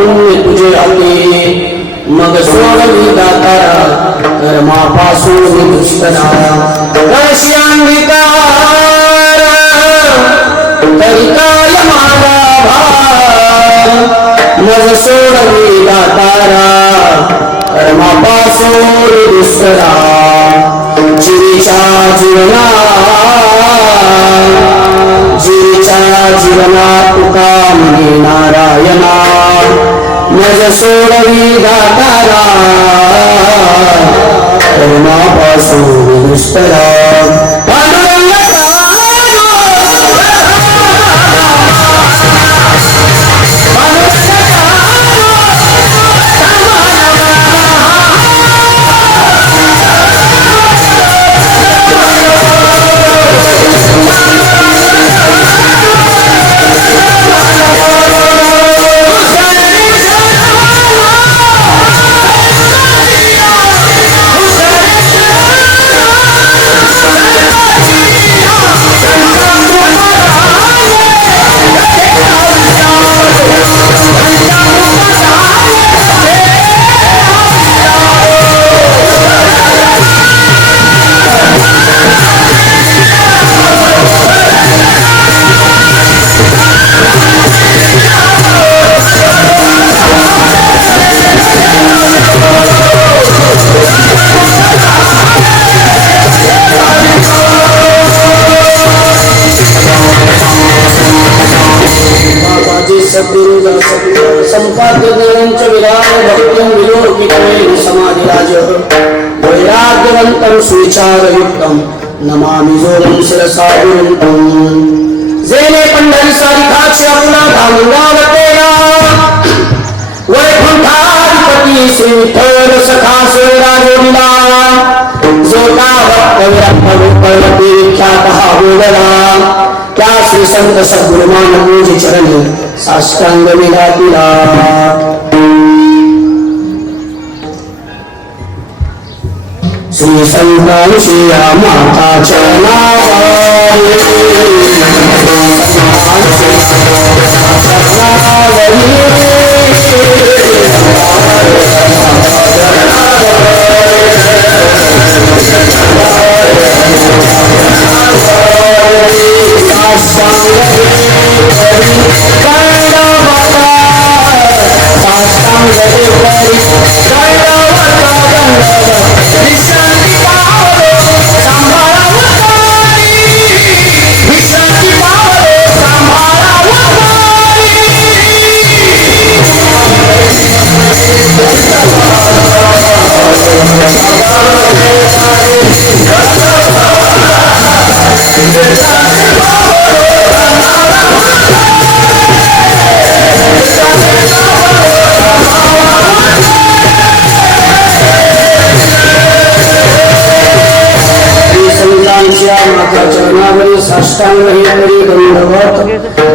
पुण्य तुझे आले मग सोडली दातारा कर्मापासून दुष्करा कळशी अंगीकार तरी काय माझा भार मग सोडली दातारा कर्मापासून दुष्करा जीवीच्या जीवना तुका म्हणे नारायणा मज सोडवी दातारा कर्मापासून दुष्करा संपाद्य विराम भक्तिं विलोकितं समाधिराज वैराग्यवन्तं सुविचारयुक्तं नमामि जोडं शिरसा गुरुं जेने पंढरी सारिकाचे आपला धामगाव केला वैकुंठाधिपती श्री विठ्ठल सखा सोयरा जोडला जो का भक्त विरक्त ख्यात हा बोलला त्या श्री संत सद्गुरुमान पूजी चरणी साष्टांग विधा तुला श्री संतांशी माताच्या नावाने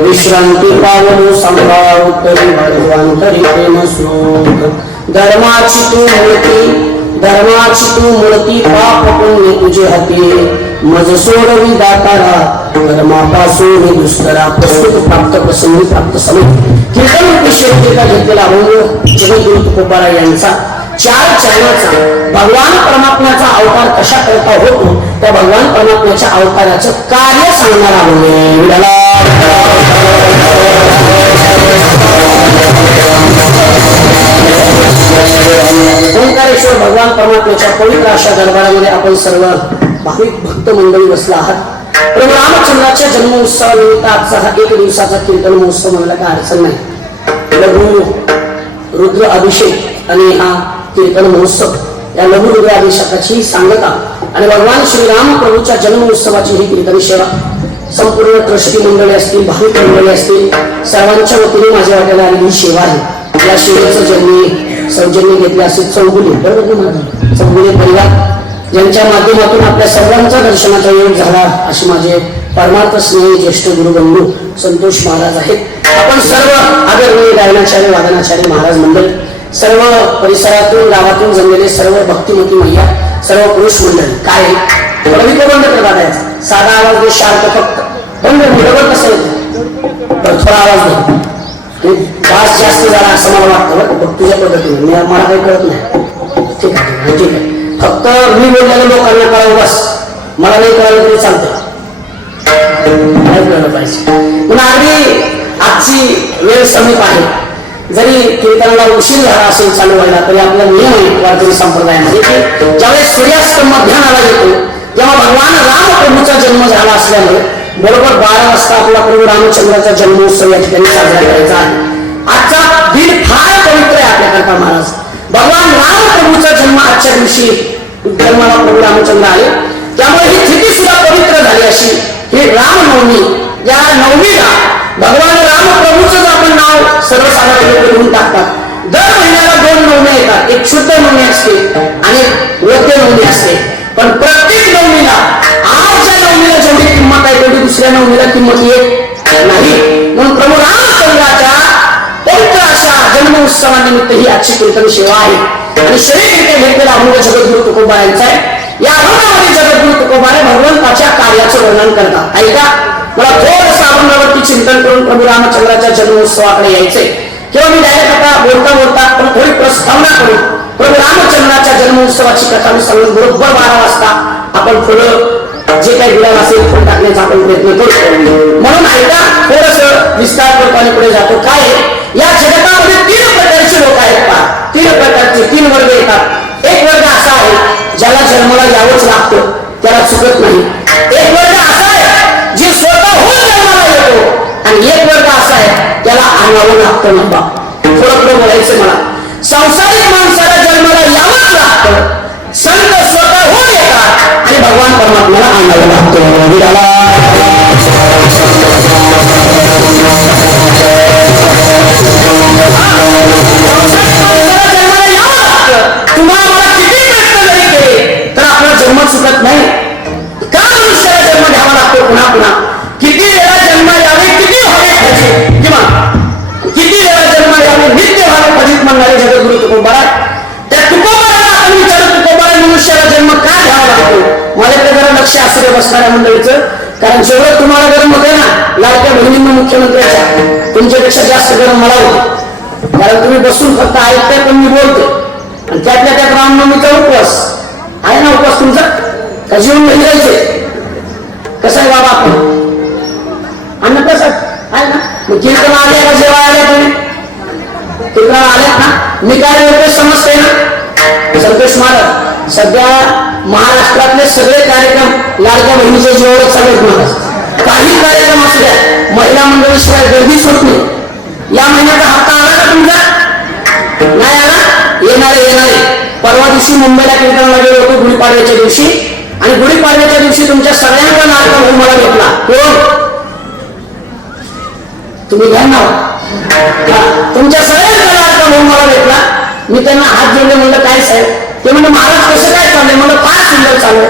विश्रांती पावलो संभाव तरी भगवान तरी प्रेम श्लोक धर्माची तू मूर्ती पाप पुण्य तुझे हाती मज सोडवी दातारा कर्मापासून दुष्करा प्रस्तुत प्राप्त प्रसंगी प्राप्त समय कीर्तन शेतकरीला घेतलेला अभंग जगद्गुरु तुकोबारा यांचा 4 चरणाचा भगवान परमात्म्याचा अवतार कशा करता होतो त्या भगवान परमात्म्याच्या अवताराचं कार्य सांगणारा अभंग ओंकारेश्वर भगवान परमात्म्याच्या पवित्र अशा दरबारामध्ये आपण सर्व भाविक भक्त मंडळी बसला आहात. प्रभू रामचंद्राच्या जन्मोत्सवानिमित्त आजचा हा 1 दिवसाचा कीर्तन महोत्सव म्हणायला काय अडचण नाही. लघु रुद्र अभिषेक आणि हा कीर्तन महोत्सव या लघु रुद्र अभिषेकाची सांगता आणि भगवान श्रीराम प्रभूच्या जन्मोत्सवाची ही कीर्तन सेवा संपूर्ण ट्रस्टी मंडळी असतील भाविक मंडळी असतील सर्वांच्या वतीने माझ्या वाट्याला आलेली सेवा आहे. या सेवेचं ज्यांनी सौजन्य घेतले असे चौगुले परिवार ज्यांच्या माध्यमातून आपल्या सर्वांचा दर्शनाचा योग झाला असे माझे परमार्थ स्नेही ज्येष्ठ गुरुबंधू संतोष महाराज आहेत. आपण सर्व आदरणीय गायनाचार्य वादनाचार्य महाराज मंडळ सर्व परिसरातून गावातून जमलेले सर्व भक्तिमती महिला सर्व पुरुष मंडळी काय बंद करतात साधा आवाज शांत फक्त बंद कसं थोडा आवाज त्रास जास्त झाला असं मला वाटतं बघ तुझ्या पद्धतीने मला काही कळत नाही ठीक आहे ठीक आहे फक्त मी बोललेल्या लोकांना कळावं बस मला नाही कळलं तरी चालतं नाही कळलं पाहिजे पण अगदी आजची वेळ समीप आहे जरी कीर्तनाला उशीर झाला असेल चालू व्हायला तरी आपला नियम आहे वारकरी संप्रदायामध्ये की ज्यावेळेस सूर्यास्त मध्यानाला येतो तेव्हा भगवान रामप्रभूचा जन्म झाला असल्यामुळे बरोबर 12 वाजता आपला प्रभू रामचंद्राचा जन्मोत्सव या ठिकाणी साजरा करायचा आहे आजचा दिन फार पवित्र आहे आपल्याकरता महाराज भगवान रामप्रभूचा जन्म आजच्या दिवशी जन्माला प्रभू रामचंद्र आले त्यामुळे ही तिथी सुद्धा पवित्र झाली अशी ही रामनवमी या नवमीला भगवान रामप्रभूचं आपण नाव सर्वसाधारण लोक लिहून टाकतात दर महिन्याला 2 नवम्या येतात एक शुद्ध नवमी असते आणि वद्य नवमी असते पण प्रत्येक नवमीला आज ज्या नवमीला जेवढी किंमत आहे तेवढी दुसऱ्या नवमीला किंमत येत नाही म्हणून प्रभू रामचंद्राच्या पवित्र अशा जन्म उत्सवानिमित्त ही आजची कीर्तन सेवा आहे आणि शरीर घेतलेला अभंग जगद्गुरु तुकोबा यांचा आहे या अभंगामध्ये जगद्गुरु तुकोबाने भगवंताच्या कार्याचं वर्णन करतात ऐका मला थोडंसं अभंगावरती चिंतन करून प्रभू रामचंद्राच्या जन्मोत्सवाकडे यायचंय किंवा मी डायरेक्ट आता बोलता पण थोडी प्रस्तावना करू प्रभू रामचंद्राच्या जन्मोत्सवाची कथा मी सांगून बरोबर 12 वाजता आपण थोडं जे काही गुलाम असेल फोन टाकण्याचा आपण प्रयत्न करू म्हणून ऐका थोडस विस्तार करतो पुढे जातो काय या जगतामध्ये 3 प्रकारचे लोक आहेत पहा 3 प्रकारचे 3 वर्ग येतात एक वर्ग असा आहे ज्याला जन्माला यावंच लागतं त्याला चुकत नाही एक वर्ग असा आहे जे स्वतःहून जन्माला येतो आणि एक वर्ग असा आहे त्याला आणावं लागतं बाबा थोडं पुढे बोलायचं मला संसारिक माणसाला जन्माला यावंच लागतं संत स्वतःहून येतात आणि भगवान परमात्म्याला आणावं लागतं विराला तुम्हाला मला किती प्रयत्न जरी केले तर आपला जन्म चुकत नाही का मनुष्याला जन्म घ्यावा लागतो पुन्हा पुन्हा किती वेळा जन्म यावे किती व्हावे फजित किंवा किती वेळा जन्म यावे नित्य व्हावे फजित म्हणणारे जगद्गुरु तुकोबा त्या तुकोबाला आपण विचारू तुकोबाला मनुष्याला जन्म का घ्यावा लागतो माझ्याकडे जरा लक्ष असू बसणाऱ्या मंडळीचं कारण जेवढं तुम्हाला गरम होते ना लाडक्या बहिणींना मुख्यमंत्र्याच्या तुमच्यापेक्षा जास्त गरम मला होतं कारण तुम्ही बसून फक्त ऐकताय पण मी बोलतो आणि त्यातल्या त्यात रामनवमीचा उपवास आहे ना उपवास तुमचा का जीवन नाही जायचे कसं आहे बाबा आपण अन्न कसं आहे ना मग कीर्तन आले का जेव्हा आल्या तुम्ही कीर्तन आल्यात ना मी काय बोलतोय समजते ना संतोष महाराज सध्या महाराष्ट्रातले सगळे कार्यक्रम लाडक्या बहिणीच्या जीवावर चालत महाराज काही कार्यक्रम असू द्या महिला मंडळीशिवाय गर्दीच होत नाही या महिन्याचा हप्ता आला का तुमचा नाही आला येणारे परवा दिवशी मुंबईला कीर्तनाला गेलो होतो गुढीपाडव्याच्या दिवशी आणि गुढीपाडव्याच्या दिवशी तुमच्या सगळ्यांना लाडका भाऊ मला भेटला कोण तुम्ही घ्या ना तुमच्या सगळ्यांना लाडका भाऊ मला भेटला मी त्यांना हात जोडले म्हणलं काय साहेब ते म्हणलं महाराज कसं काय चाललंय म्हणलं फार सुंदर चालू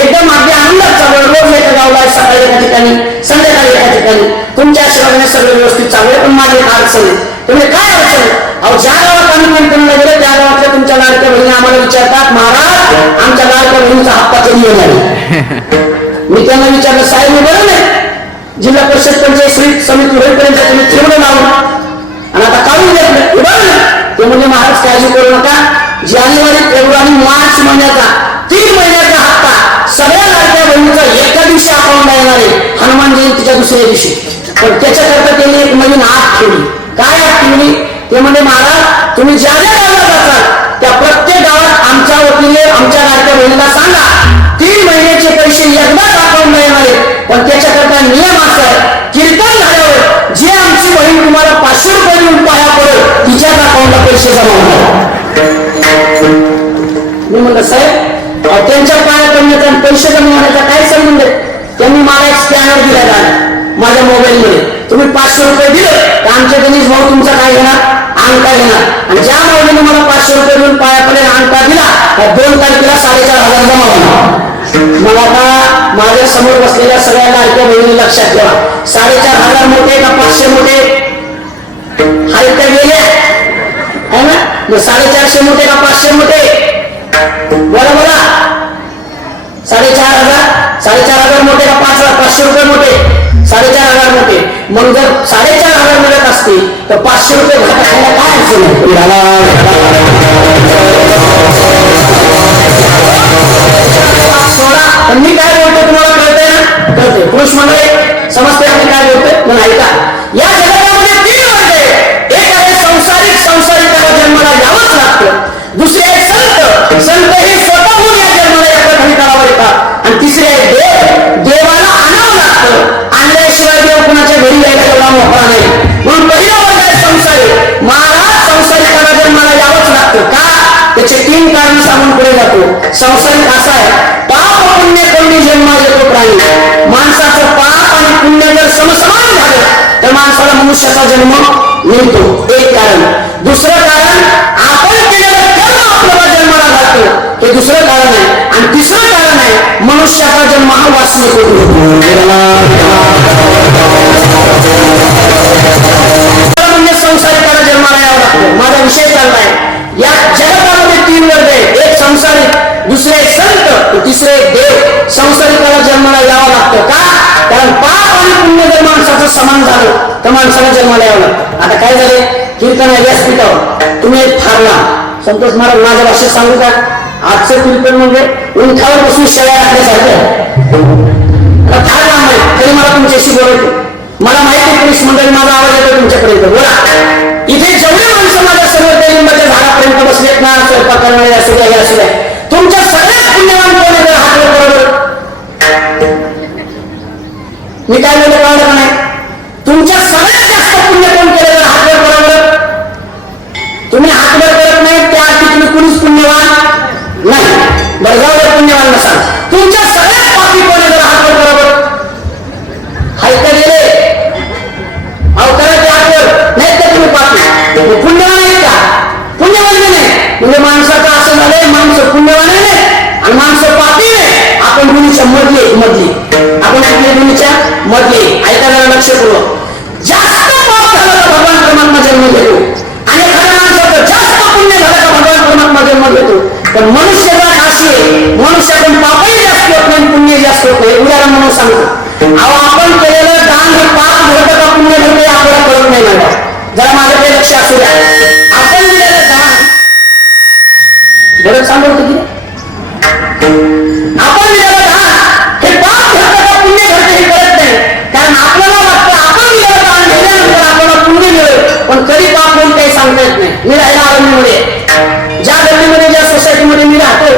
एकदम अगदी आनंदात चालू रोज एका गावला सकाळी एका ठिकाणी संध्याकाळी एका ठिकाणी तुमच्या आशीर्वादाने सगळं व्यवस्थित चालू आहे पण माझी एक अडचण आहे तुम्ही काय अडचण अहो ज्या गावात आम्ही कीर्तनाला गेलो त्या गावातल्या तुमच्या लाडक्या बहिणी आम्हाला विचारतात महाराज आमच्या लाडक्या बहिणीचा हप्ता कधी येणार मी त्यांना विचारलं साहेब मी बरं नाही जिल्हा परिषद पंचायत समिती होईपर्यंत तुम्ही ठेवलं लावून आणि आता काढून घेतलं बरं ते म्हणजे महाराज काळजी करू नका जानेवारी फेब्रुवारी मार्च महिन्याचा 3 महिन्याचा हप्ता सगळ्या लाडक्या बहिणीचा एका दिवशी अकाउंटला येणार आहे हनुमान जयंतीच्या दुसऱ्या दिवशी पण त्याच्याकरता त्यांनी एक नवीन आठ ठेवली काय आठ ठेवली ते म्हणजे महाराज तुम्ही ज्या ज्या गावाला जाताल त्या प्रत्येक गावात आमच्या वतीने आमच्या लाडक्या बहिणीला सांगा 3 महिन्याचे पैसे एकदाच अकाउंटला येणार आहेत पण त्याच्याकरता नियम असा आहे कीर्तन झाल्यावर जे आमची बहीण तुम्हाला 500 रुपये देऊन पाया पडेल तिच्याच अकाउंटला पैसे जमा होणार मी म्हणलं साहेब त्यांच्या पाया पडण्याचा पैसे जमा होण्याचा काय संबंध आहे त्यांनी मला एक स्कॅनर दिला माझ्या मोबाईलमध्ये तुम्ही 500 रुपये दिले तर आमचे गणेश भाऊ तुमचा काय घेणार अंगठा घेणार आणि ज्या भाऊने मला 500 रुपये देऊन पाया पडेल अंगठा दिला तर 2 तारखेला 4,500 जमा होणार मग आता माझ्या समोर बसलेल्या सगळ्या लाडक्या बहिणी लक्षात ठेवा 4,500 मोठे का 500 मोठे हाय त्या गेले है ना मग 450 मोठे का 500 मोठे बोला बोला 4,500 मोठे का 500 रुपये मोठे 4,500 मोठे मग जर 4,500 मिळत असते तर 500 रुपये भात खायला काय अडचण सोडा. पण मी काय बोलतो तुम्हाला कळतंय ना? कळते. पुरुष मंडळी समजते आम्ही काय बोलतोय? पण ऐका, या जगामध्ये 3 वर्ग आहेत. एक आहे संसारिक, संसारिकाला जन्माला यावंच लागतं. दुसरे आहे संत, संत हे स्वतःहून या जन्माला या प्रकारे करावं येतात. आणि तिसरे आहे देव, देवाला आणावं लागतं. आणल्याशिवाय देव कुणाच्या घरी यायला एवढा मोकळा नाही. म्हणून पहिला वर्ग आहे संसारिक. महाराज संसारिकाला जन्माला यावंच लागतं. का? त्याचे 3 कारण सांगून पुढे जातो. संसारिक असा आहे, पाप पुण्य करून जन्माला येतो प्राणी. माणसाचं पाप आणि पुण्य जर समसमान झालं तर माणसाला मनुष्याचा जन्म मिळतो. एक कारण. दुसरं कारण, आपण केलेलं कर्म आपल्याला जन्माला घालतो, हे दुसरं कारण आहे. आणि तिसरं कारण आहे, मनुष्याचा जन्म हा वासनिक होतो. म्हणजे संसारिकाला जन्माला यावं लागतं. माझा विषय चाललाय, या जगतामध्ये 3 वर्ग आहेत. एक संसारिक, दुसरे संत, तिसरे देव. संसारिकाला जन्माला यावं लागतं. का? कारण पाप आणि पुण्य जर माणसाचं समान झालं तर माणसाला जन्माला यावं लागतं. आता काय झाले, कीर्तन आहे व्यासपीठावर, तुम्ही फारला संतोष महाराज, माझ्या भाषेत सांगू का? आजचं कीर्तन म्हणजे उंठावर बसून शेळ्या राखण्यासारखं. फार लांब आहे तरी मला तुमच्याशी बोलायचं. मला माहिती आहे पुरुष मंडळी, माझा आवाज येतो तुमच्यापर्यंत. बोला. इथे जेवढे माणसं माझ्या सर्व लिंबाच्या झाडापर्यंत बसलेत ना, स्वयंपाक करणारे असू द्या, हे असू द्या, तुमच्या सगळ्यात पुण्यवान कोण आहे? हात वर बरोबर. मी काय बोलतो कळलं का नाही? तुमच्या सगळ्यात जास्त पुण्य कोण केलं? हात वर बरोबर. तुम्ही हात वर करत नाही त्या अर्थी तुम्ही कुणीच पुण्यवान नाही. बळगावर पुण्यवान नसाल. तुमच्या सगळ्यात पापी कोण आहे? हात वर बरोबर. हायका गेले अवताराच्या हातवर नाही तर तुम्ही पापी. पुण्यवान आहे का? पुण्यवान नाही. म्हणजे माणसाचं असं झालंय, माणसं पुण्यवान आहे आणि माणसं पापी आहे. आपण गुणीच्या मधली आपण आपल्या गुणीच्या मधली. ऐका जरा लक्षपूर्वक. जास्त पाप झाला तर भगवान परमात्मा जन्म घेतो आणि एखाद्या माणसाचं जास्त पुण्य झालं तर भगवान परमात्मा जन्म घेतो. पण मनुष्याचा अशी आहे, मनुष्याकडून पापही जास्त होत नाही, पुण्य जास्त होत नाही. उदाहरण म्हणून सांगतो, अहो आपण केलेलं दान हे पाप घडतं का पुण्य घडतं आपल्याला कळत नाही. मला जरा माझ्याकडे लक्ष असू द्या. आपण दिलेलं दान बरं सांगतो की आपण दिलेलं दान हे पाप घडतं का पुण्य घडतं हे कळत नाही. कारण आपल्याला वाटतं आपण दिलेलं दान घेतल्यानंतर आपल्याला पुण्य मिळेल, पण कधी पाप होईल काही सांगता येत नाही. मी राहिला आरंभीमध्ये, ज्या गल्लीमध्ये, ज्या सोसायटीमध्ये मी राहतो,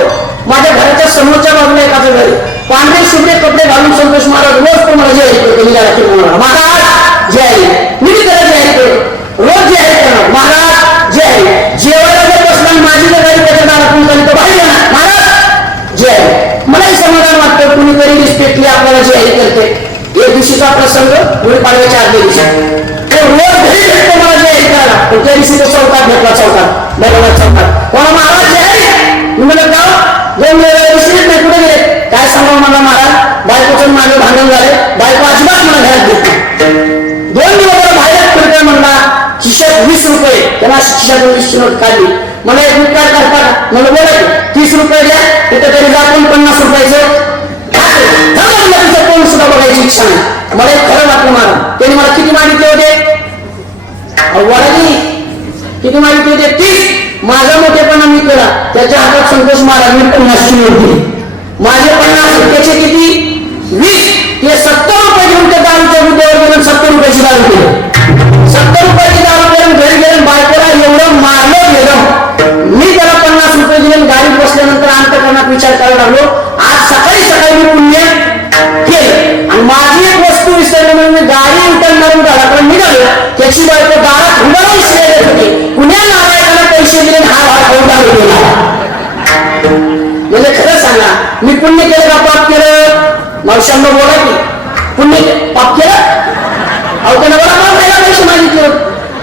माझ्या घराच्या समोरच्या बाजूला एकाचं घरी पांढरे शुभ्रे कपडे घालून संतोष महाराज रोज तो मला जे ऐकतो महाराज जे आहे, मी त्याला जे ऐकतो रोज जे ऐकतो महाराज जे आहे. जेवायला जर बसला माझी जर गाडी त्याच्या दारातून झाली तर बाहेर येणार महाराज जे आहे. मलाही समाधान वाटतं कुणीतरी रिस्पेक्टली आपल्याला जे आहे करते. एक दिवशीचा प्रसंग गुढीपाडव्याच्या आदल्या दिवशी तो रोज घरी भेटतो मला जे ऐकायला, पण त्या दिवशी तो चौकात भेटला. चौकात बरोबर चौकात कोणा महाराज जे आहे. मी म्हणत गाव दोन दिवशी नाही कुठे गेले काय सांगा मला महाराज. बायकोचं माझं भांडण झाले, बायको अजिबात मला घरात घेतली. 2 दिवस बाहेर फिरतोय म्हणला, खिशात 20 रुपये, त्याला खिशात 20 नोट काढली. मला एक रुपया करता मला बोलायचं 30 रुपये द्या, तिथं तरी जाऊन 50 रुपयाचं तिचं कोण सुद्धा बघायची इच्छा नाही. मला एक खरं वाटलं महाराज. त्यांनी मला किती मागितले होते? वडाली किती मागितले होते? 30. माझा मोठेपणा मी केला, त्याच्या हातात संतोष महाराजांनी 50ची नोट दिली. माझे 50 त्याचे किती? 20. ते 70 रुपये घेऊन त्या दारूच्या गुड्यावर गेलं, 70 रुपयाची दारू केलं. 70 रुपयाची दारू करून घरी गेलं, बायकोला एवढं मारलं गेलं. मी त्याला 50 रुपये दिले. गाडीत बसल्यानंतर अंतकरणात विचार करायला लागलो, आज सकाळी सकाळी मी पुण्य केलं आणि माझी एक वस्तू विसरली म्हणून मी गाडी उठण मारून घराकडे निघालो. त्याची बायको दारात उभा राहून शिरायला होती. पुण्या नारायणाला पैसे दिले हा भाग गेला. म्हणजे खरं सांगा, मी पुण्य केलं का पाप केलं? मावशांना बोला की पुण्य पाप केलं? अहो त्याला बरोबर खायला पैसे मागितले.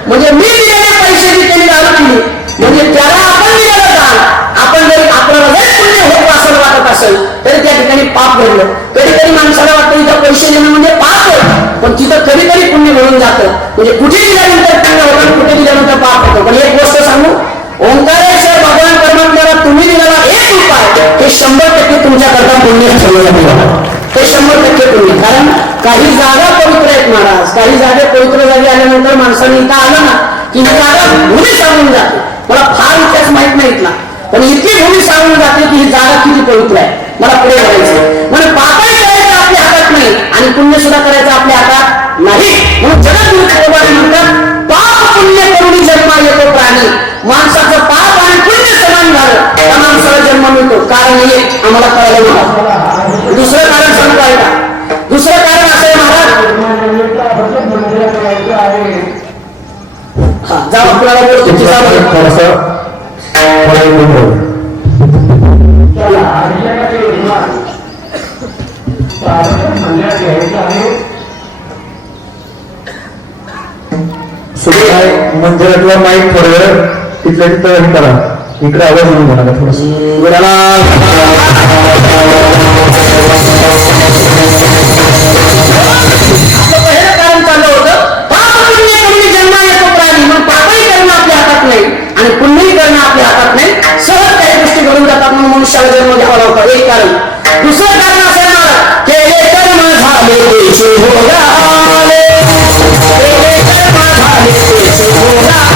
म्हणजे मी दिलेले पैसे की त्यांनी दारू केली. म्हणजे त्याला आपण दिलेलं दान, आपण जरी आपल्याला जरी पुण्य होत असं वाटत असेल तरी त्या ठिकाणी पाप घडलं. कधी कधी माणसाला वाटतं इथं पैसे देणं म्हणजे पाप होतं, पण तिथं कधी कधी पुण्य घडून जातं. म्हणजे कुठे दिल्यानंतर पुण्य होतं, कुठे दिल्यानंतर पाप होतं. पण एक गोष्ट सांगू, ओंकारेश्वर भगवान परमात्म्याला तुम्ही दिलेला 1 रुपया हे 100% तुमच्याकरता पुण्य ठेवलं जातं. ते 100% पुण्य. कारण काही जागा पवित्र आहेत महाराज. काही जागे पवित्र जागे आल्यानंतर जर माणसाने इथं आलं ना की ही जागा भूमी सांगून जाते. मला फार इतिहास माहित नाही इथला, पण इतकी भूमी सांगून जाते की ही जागा किती पवित्र आहे. मला पुढे करायचं म्हणजे पापही करायचं आपल्या हातात नाही आणि पुण्य सुद्धा करायचं आपल्या हातात नाही. म्हणून जगद्गुरु तुकोबाने म्हणतात पाप पुण्य करून जन्म येतो प्राणी. माणसाचं पाप आणि पुण्य समान झालं त्या माणसाला जन्म मिळतो. कारण हे आम्हाला कळायला नव्हतं. दुसरं कारण सांगतो आहे का? दुसरं कारण असं आहे महाराज, हा जाऊ आपल्याला बोलतो सुरू आहे मंदिरातला माईक थोडं तिथल्या तिथं हे करा, इकडे आवाज म्हणून म्हणा थोडस. पहिलं कारण चाललं होतं पाप पुण्य करून जन्म येतो प्राणी. मग पापही करणं आपल्या हातात नाही आणि पुण्यही करणं आपल्या हातात नाही. सहज काही गोष्टी घडून जातात म्हणून मनुष्याला जन्म घ्यावा लागतो. एक कारण. दुसरं कारण असं आहे केले कर्म झाले तेचे भोगाले, केले कर्म झाले तेचे भोगाले.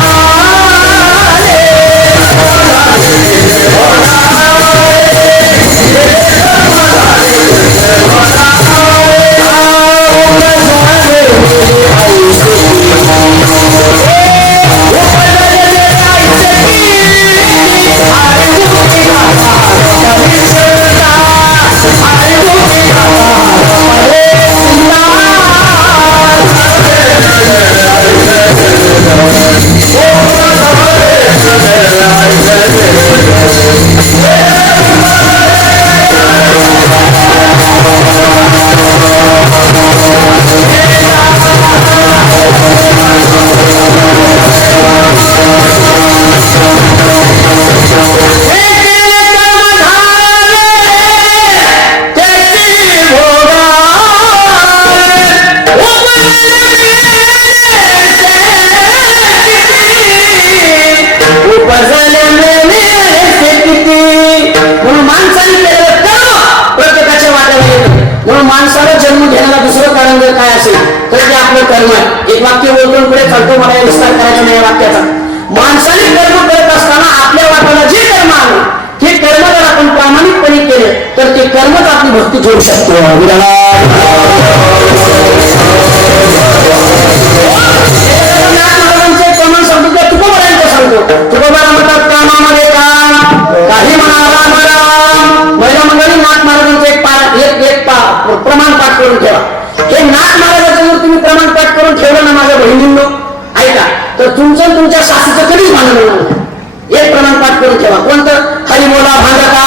एक वाक्य बोलून पुढे चालतो, मला विस्तार करायचा नाही वाक्याचा. माणसाने कर्म करत असताना आपल्या वाट्याला जे कर्म आलं ते कर्म जर आपण प्रामाणिकपणे केले तर ते कर्मच आपली भक्ती ठेवू शकतो. प्रमाण सांगतो त्या तुकोबारांचं सांगतो. तुकोबारा म्हणतात कामामध्ये काम, काही म्हणा राम राम. महिला मंडळी नाथ महाराजांचं एक प्रमाण पाठ करून ठेवा. हे नाथ महाराजांचं जर तुम्ही प्रमाण पाठ करून ठेवलं ना माझ्या बहिणींनो, ऐका, तर तुमचं तुमच्या सासूचं कधीच भांडण होणार नाही. एक प्रमाण पाठ करून ठेवा. कोणतं? हरी बोला भांडका,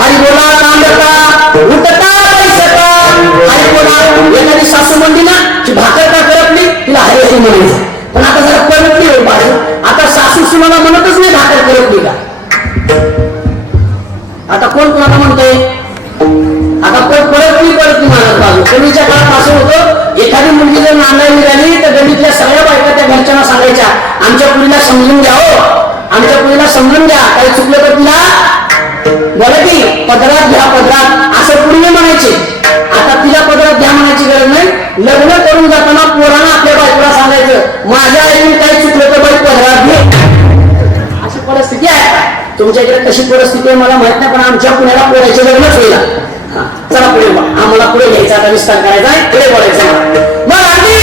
हरी बोला कांडका, उठता पैसका, हरी बोला. एखादी सासू म्हणली ना की भाकर का करपली, तिला हरी हरी म्हणायचं. पण आता जरा परतली हो बाजू, आता सासू सुनाला म्हणतच नाही भाकर करपली का. आता कोण कोणाला म्हणते? आता परतली महाराज बाजू. पूर्वीच्या काळात असं होतं, एखादी मुलगी जर नांदायला निघाली तर गल्लीतल्या सगळ्या बायका त्या घरच्यांना सांगायच्या आमच्या पुरीला समजून घ्या, हो आमच्या पुरीला समजून घ्या, काही चुकलं तर तिला बोला की पदरात घ्या, पदरात, असं पूर्वी म्हणायचे. आता तिला पदरात घ्या म्हणायची गरज नाही. लग्न करून जाताना पोरांना आपल्या बायकोला सांगायचं माझ्या आईने काही चुकलं तर बाई पदरात घे. अशी परिस्थिती आहे. तुमच्या इकडे कशी परिस्थिती आहे मला माहित नाही, पण आमच्या पुण्याला पोरायचे लग्नच होईल. चला पुढे आम्हाला पुढे घ्यायचा, आता विस्तार करायचा आहे, पुढे बोलायचं. मग अगदी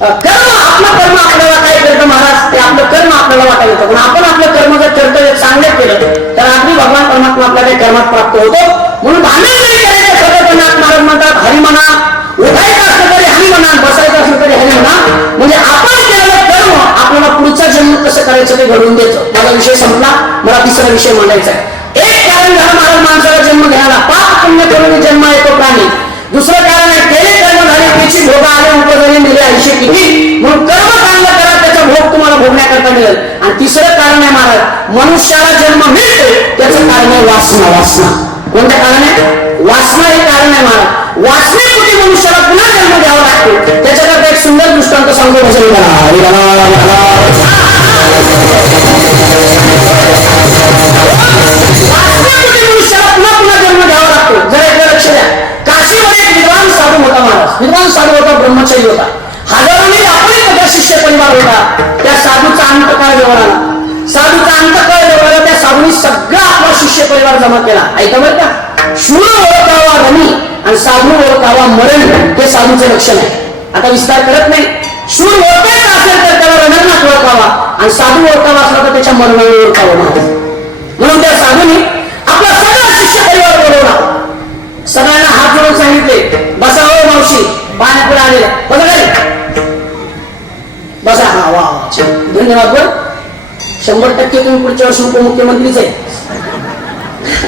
कर्म, आपलं कर्म आपल्याला काय करतं महाराज, ते आपलं कर्म आपल्याला वाटायला येतं. पण आपण आपलं कर्म जर कर्तव्य चांगलं केलं तर अगदी भगवान परमात्मा आपल्या काही कर्मात प्राप्त होतो. म्हणून भांडण जरी करायचं खरं तर नाथ महाराज म्हणतात हरी म्हणा, उठायचं असलं तरी हरी म्हणा, बसायचं असलं तरी हरी म्हणा. म्हणजे आपण केलेलं कर्म आपल्याला पुढचा जन्म कसं करायचं ते घडवून देतं. माझा विषय संपला, मला तिसरा विषय मांडायचा आहे. एक कारण झालं महाराज माणसाला जन्म घ्यायला, पाप पुण्य करून जन्म येतो प्राणी. दुसरं कारण आहे केले कर्म झाले त्याची भोग आले उपजले मिळे आयुष्य किती. म्हणून कर्म चांगलं करा, त्याचा भोग तुम्हाला भोगण्याकरता मिळेल. आणि तिसरं कारण आहे महाराज मनुष्याला जन्म मिळतो त्याचं कारण आहे वासना. वासना कोणतं कारण आहे? वासना हे कारण आहे महाराज. वासनेपोटी मनुष्याला पुन्हा जन्म द्यावा लागतो. त्याच्याकरता एक सुंदर दृष्टांत सांगतो. भजन मनुष्याला पुन्हा पुन्हा जन्म द्यावा लागतो. जरा एकदा लक्ष द्या. काशीमध्ये एक विद्वान साधू होता महाराज. विद्वान साधू होता, ब्रह्मचारी होता. हजारोनी आपण त्याच्या होता त्या साधूचा अंतकाळ जवळ आला. साधूचा अंतकाळ जवळ आला. त्या साधूने सगळा आपला शिष्य परिवार जमा केला. ऐका बरं का, शूर ओळखावा रमी आणि साधू ओळखावा मरण, हे साधूचे लक्षण आहे. आता विस्तार करत नाही. शूर ओळखायचा असेल तर त्याला रणरणात ओळखावा आणि साधू ओळखावा असला तर त्याच्या मरणाने ओळखावं महाराज. म्हणून त्या साधूने आपला सगळा शिष्य परिवार बोलवला. सगळ्यांना हात जोडून सांगितले, बसा हो मावशी, पाण्यापुढे आलेला बघा काय बसा. हा वा धन्यवाद. बर 100% तुम्ही पुढच्या वर्षी उपमुख्यमंत्रीच आहे.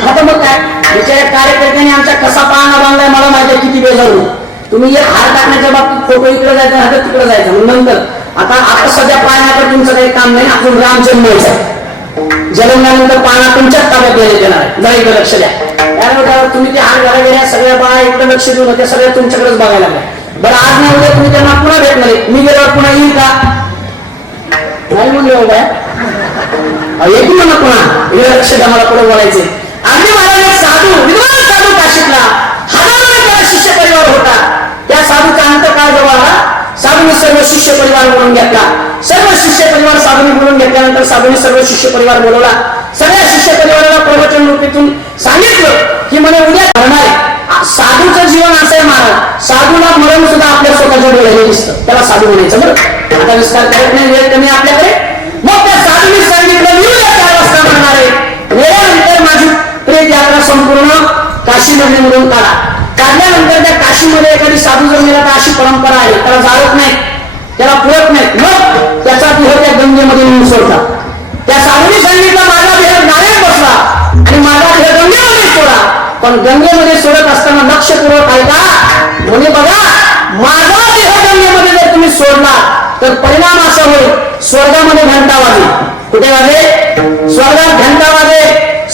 आता मग काय बिचाऱ्या कार्यकर्त्यांनी आमच्या कसा पाहणा बांधलाय मला माहिती आहे किती बेजारून. तुम्ही एक हार टाकण्याच्या बाबतीत फोटो इकडे जायचा हातात तिकडे जायचा. नंतर आता सध्या पाहण्याकडे तुमचं काही काम नाही. आपण राम जन्मायचा जन्मल्यानंतर पाहणा तुमच्याच ताब्यात येणार आहे. जरा इकडे लक्ष द्या. त्यानंतर तुम्ही ते हार घरा गेल्या सगळ्या बाळा इकडे लक्ष देऊन त्या सगळ्या तुमच्याकडेच बघायला लागल्या. बरं आज नाही उद्या तुम्ही त्यांना पुन्हा भेटणार. मी गेल्यावर पुन्हा येईल का नाही म्हणले हो बाय येते म्हणा पुन्हा. इकडे लक्ष द्या, मला पुढे बोलायचे. अगदी महाराज साधू विद्वान साधू काशीतला हजारो त्याला शिष्य परिवार होता. त्या साधूचा अंतकाळ जवळ आला. साधूने सर्व शिष्य परिवार बोलून घेतला. सर्व शिष्य परिवार साधूने बोलून घेतल्यानंतर साधूने सर्व शिष्य परिवार बोलवला. सगळ्या शिष्य परिवाराला प्रवचन रूपेतून सांगितलं की म्हणे उद्या घडणार आहे. साधूचं जीवन असं आहे महाराज, साधूला मरण सुद्धा आपल्या स्वतःच्या डोळ्याने दिसतं. त्याला साधू म्हणायचं. बरं आता विस्तार करत नाही, वेळ कमी आपल्याकडे. मग त्या साधूने सांगितलं मी उद्या 4 वाजता म्हणणार आहे. वेळानंतर माझी प्रेत यात्रा संपूर्ण काशी नगरीमधून काढा. काढल्यानंतर त्या काशीमध्ये एखादी साधू जर मेला तर अशी परंपरा आहे, त्याला जाळत नाही, त्याला पुरत नाही. मग त्याचा देह त्या गंगेमध्ये नेऊन सोडतात. त्या साधूने सांगितलं माझा देह नारायण बसला आणि माझा देह गंगेमध्ये सोडा. पण गंगेमध्ये सोडत असताना लक्षपूर्वक ऐका म्हणे बघा माझा देह गंगेमध्ये जर तुम्ही सोडला तर परिणाम असा होईल स्वर्गामध्ये घंटा वाजे. कुठे वाजे? स्वर्गात घंटा वाजे.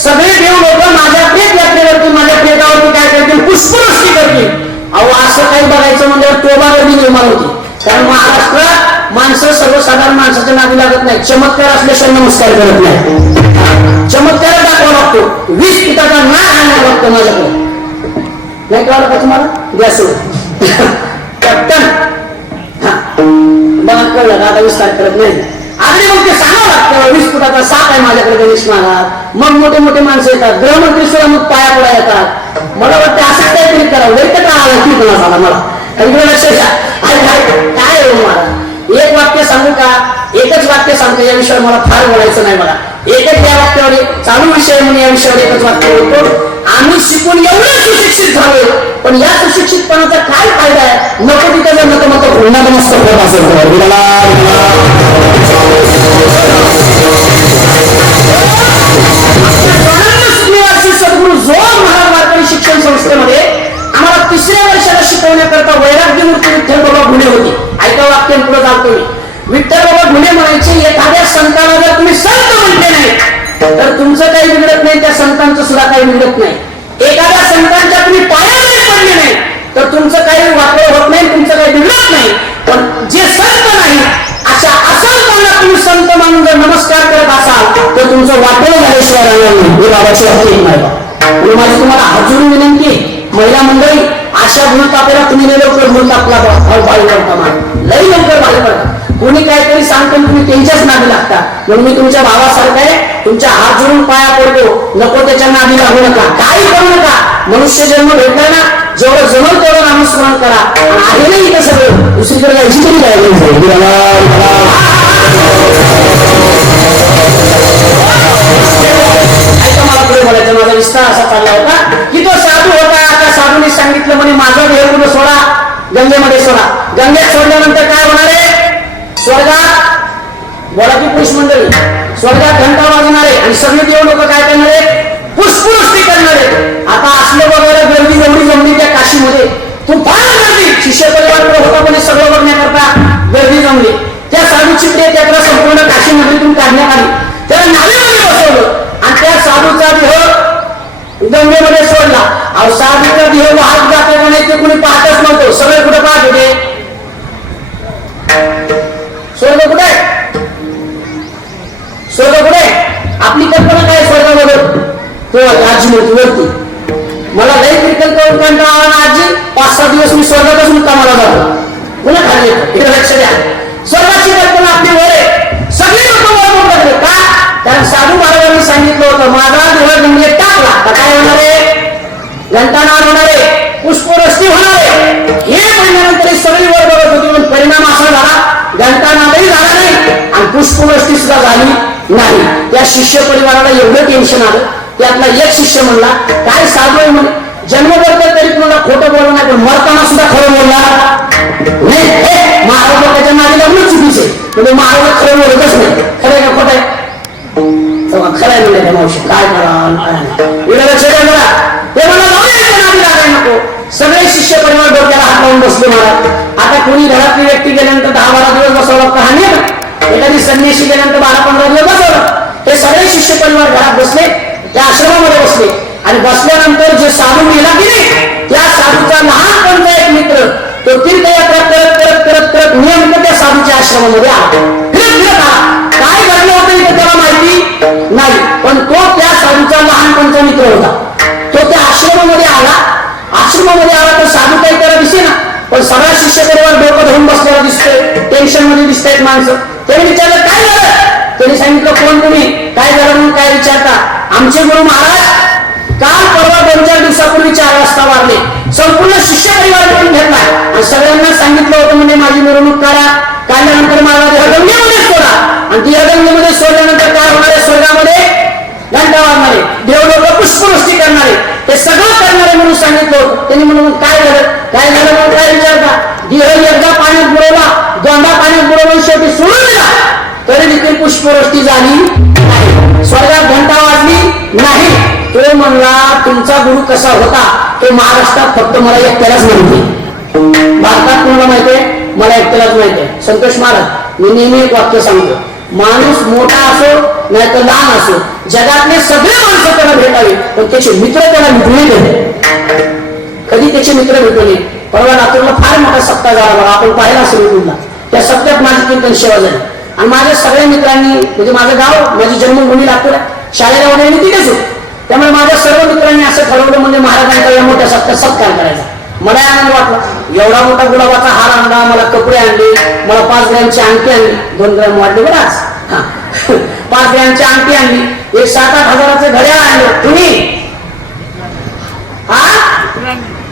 सगळे देव लोक माझ्या प्रेत यात्रेवरती माझ्या प्रेतावरती काय करतील? पुष्पवृष्टी करतील. अहो असं काही बघायचं म्हणजे तोबा गर्दी निर्माण होती. कारण महाराष्ट्रात माणसं सर्वसाधारण माणसाच्या नादी लागत नाही. चमत्कार असल्याशिवाय नमस्कार करत नाही. चमत्कार दाखवा लागतो. 20 फुटाचा नाग आणायला लागतो माझ्याकडे. नाही कळलं का तुम्हाला? द्या सोडून कॅप्टन. हा बघा कळलं का? आता विस्तार करत नाही. आधी मग ते सांगावं लागतं 20 फुटाचा साप आहे माझ्याकडे गणेश महाराज. मग मोठे मोठे माणसं येतात. गृहमंत्री सुद्धा मग पाया पडा येतात. मला वाटतं असंच काहीतरी करावं. एकत्र आला की कोणा झाला मला इकडे लक्ष द्या. काय हो महाराज एक वाक्य सांगू का? एकच वाक्य सांगतो. या विषयावर मला फार बोलायचं नाही. मला एकच या वाक्यावर चालू विषय म्हणून या विषयावर एकच वाक्य बोलतो. आम्ही शिकून एवढं सुशिक्षित झालो पण या सुशिक्षितपणाचा काय फायदा आहे? नको तिथे जर नकमत नमस्त होत असेल सद्गुरू जोर महाराज वारकरी शिक्षण संस्थेमध्ये आम्हाला 3ऱ्या वर्षाला शिकवण्याकरता वैराग्य मूर्ती विठ्ठल बाबा गुन्हे होती. ऐका वाक्य पुढे जातो मी. विठ्ठल बाबा गुन्हे म्हणायचे एखाद्या संताला जर तुम्ही संत म्हणले नाही तर तुमचं काही बिघडत नाही, त्या संतांचं सुद्धा काही बिघडत नाही. एखाद्या संतांच्या तुम्ही पायामध्ये पडले नाही तर तुमचं काही वाटलं होत नाही, तुमचं काही बिघडत नाही. पण जे संत नाही अशा असंतांना तुम्ही संत मानून जर नमस्कार करत असाल तर तुमचं वाटलं झाल्याशिवाय राहणार नाही. हे बाबाची हक्की नाही. माझी तुम्हाला हात जोडून विनंती, महिला मंडळी अशा भूलतापेला तुम्ही लवकर भूलतापला बाळी पडता लई लवकर बाळी पडता. कोणी काहीतरी सांगतो तुम्ही त्यांच्याच नादी लागता. म्हणून मी तुमच्या भावासारखं आहे, तुमच्या हात जोडून पाया पडतो. नको त्याच्या नादी लागू नका, काही करू नका. मनुष्य जन्म भेटलाय ना, जेवढं जमल तेवढं नामस्मरण करा. आहे नाही इथं सगळं दुसरीकडे जायची तरी काय मला पुढे बोलायचं. माझा विस्तार असा चालला होता की तो साधू होता. त्या साधूने सांगितलं म्हणे माझा देह कुठं सोडा? गंगेमध्ये सोडा. गंगेत सोडल्यानंतर काय होणार आहे? स्वर्गात बोला की पुरुष मंडळी स्वर्गात घंटा वाजणारे आणि सगळे देव लोक काय करणारे? पुष्पवृष्टी करणारे. आता असलं वगैरे गर्दी एवढी जमली त्या काशीमध्ये, तुफान गर्दी. शिष्य परिवार होता पण सगळं बघण्याकरता गर्दी जमली. त्या साधूची प्रेत यात्रा संपूर्ण काशी नगरीतून काढण्यात आली. त्याला नावेमध्ये बसवलं आणि त्या साधूचा देह गंगेमध्ये सोडला. अहो साधूचा देह वाहत जाते का नाही ते कुणी पाहतच नव्हतं. सगळे कुठे पाहत होते? स्वर्ग कुठे? स्वर्ग कुठे? आपली कल्पना काय स्वर्गाबरोबर? तो आजी वरती. मला लई कीर्तन करून कंटाळा आजी 5-6 दिवस मी स्वर्गापासून कामाला जातो. पुन्हा खाली येतो. इकडे लक्ष द्या. स्वर्गाची कल्पना आपली घंटानाद होणारे, पुष्पवृष्टी होणारे, हे म्हणल्यानंतर सगळी वर बघत होती. पण परिणाम असा झाला, घंटानादही झाला नाही आणि पुष्पवृष्टी सुद्धा झाली नाही. त्या शिष्य परिवाराला एवढं टेन्शन आलं. त्यातला एक शिष्य म्हणला, काय साधू आहे म्हणे, जन्मभर तरी तुम्हाला खोटं बोललं नाही, पण मरताना सुद्धा खरं बोलला नाही. हे महाराज लोकांच्या मागे लागलं चुकीचे, म्हणजे महाराज खरं बोलतच नाही. खरं आहे का खोटं आहे? खरं आहे म्हणजे मावशी काय करा लक्ष द्या मला. ते मला लागायला नको. सगळे शिष्य परिवार डोक्याला हात लावून बसले महाराज. आता कोणी घरातली व्यक्ती गेल्यानंतर 10-12 दिवस बसवलं कहाणी आहे ना, एखादी संन्यासी गेल्यानंतर 12-15 दिवस बसवलं. हे सगळे शिष्य परिवार घरात बसले, त्या आश्रमामध्ये बसले आणि बसल्यानंतर जे साधू गेला की नाही, त्या साधूचा लहानपणचा एक मित्र तो तीर्थयात्रा करत करत करत करत नेमकं त्या साधूच्या आश्रमामध्ये आला. फिरत फिरत आला. काय घडलं होतं इथे त्याला माहिती नाही, पण तो त्या साधूचा लहानपणचा मित्र होता. तो त्या आश्रमामध्ये आला. आश्रमामध्ये आला तर साधू काही त्याला दिसे ना, पण सगळा शिष्य परिवार डोकं धरून बसलेला दिसतोय, टेन्शन मध्ये दिसतायत माणसं. त्याने विचारलं काय झालं. त्यांनी सांगितलं कोण तुम्ही, काय झालं म्हणून काय विचारता. आमचे गुरु महाराज काल परवा 2-4 दिवसापूर्वी 4 वाजता वारले. संपूर्ण शिष्य परिवार मिळून घेतला आणि सगळ्यांना सांगितलं होतं म्हणजे माझी मिरवणूक करा, काढल्यानंतर मला गंगेमध्ये सोडा आणि ती गंगेमध्ये सोडल्यानंतर काय होणार आहे, स्वर्गामध्ये घंटा वाजणारे, देव लोक पुष्पवृष्टी करणारे, ते सगळं करणारे म्हणून सांगितलं होतं. त्यांनी म्हणून काय झालं म्हणून काय विचारता. देह एकदा पाण्यात बुडवला, दोनदा पाण्यात बुडवून शेवटी सोडून दिला, तरी देखील पुष्पवृष्टी झाली नाही, स्वर्गात घंटा वाजली नाही. तो म्हणला तुमचा गुरु कसा होता तो महाराष्ट्रात फक्त मला एकट्यालाच माहिती, भारतात कोणाला माहितीये, मला एकट्यालाच माहितीये. संतोष महाराज, मी नेहमी एक वाक्य सांगतो, माणूस मोठा असो नाही तर लहान असो, जगातले सगळे माणसं त्याला भेटावे, पण त्याचे मित्र त्याला भेटले नाही. कधी त्याचे मित्र भेटले. परवा लातूरला फार मोठा सप्ताह झाला बघा, आपण पाहिला असेल युट्यूबला. त्या सप्त्यात माझी कीर्तन सेवा झाली आणि माझ्या सगळ्या मित्रांनी, म्हणजे माझं गाव, माझी जन्मभूमी लातूर आहे, शाळेला वगैरे मी तिथेच होतो. त्यामुळे माझ्या सर्व मित्रांनी असं ठरवलं म्हणजे महाराजांचा या मोठ्या सप्त्यात सत्कार करायचा. मला आनंद वाटला. एवढा मोठा गुलाबाचा हार आणला, मला कपडे आणले, मला 5 ग्रॅमची अंगठी आणली, 2 ग्रॅम वाढले बरं आज. 5 ग्रॅमची अंगठी आणली, एक 7-8 हजाराचं घड्याळ आणलं. तुम्ही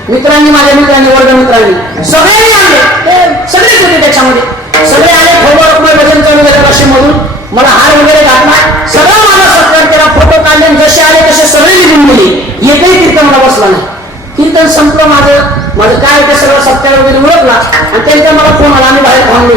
मित्रांनी, माझ्या मित्रांनी, वर्ग मित्रांनी सगळ्यांनी आणले, सगळेच होते त्याच्यामध्ये. सगळे आले, खरोखर भजन चालू झालं काशीमधून, मला हार वगैरे घातला, सगळं माझा सत्कार केला, फोटो काढले, जसे आले तसे सगळे निघून गेले. एकही कीर्तन मला बसला नाही. कीर्तन संपलं माझं काय ते सगळं सत्कार वगैरे उरकला आणि त्यांचा मला फोन आला, आम्ही बाहेर थांबलो.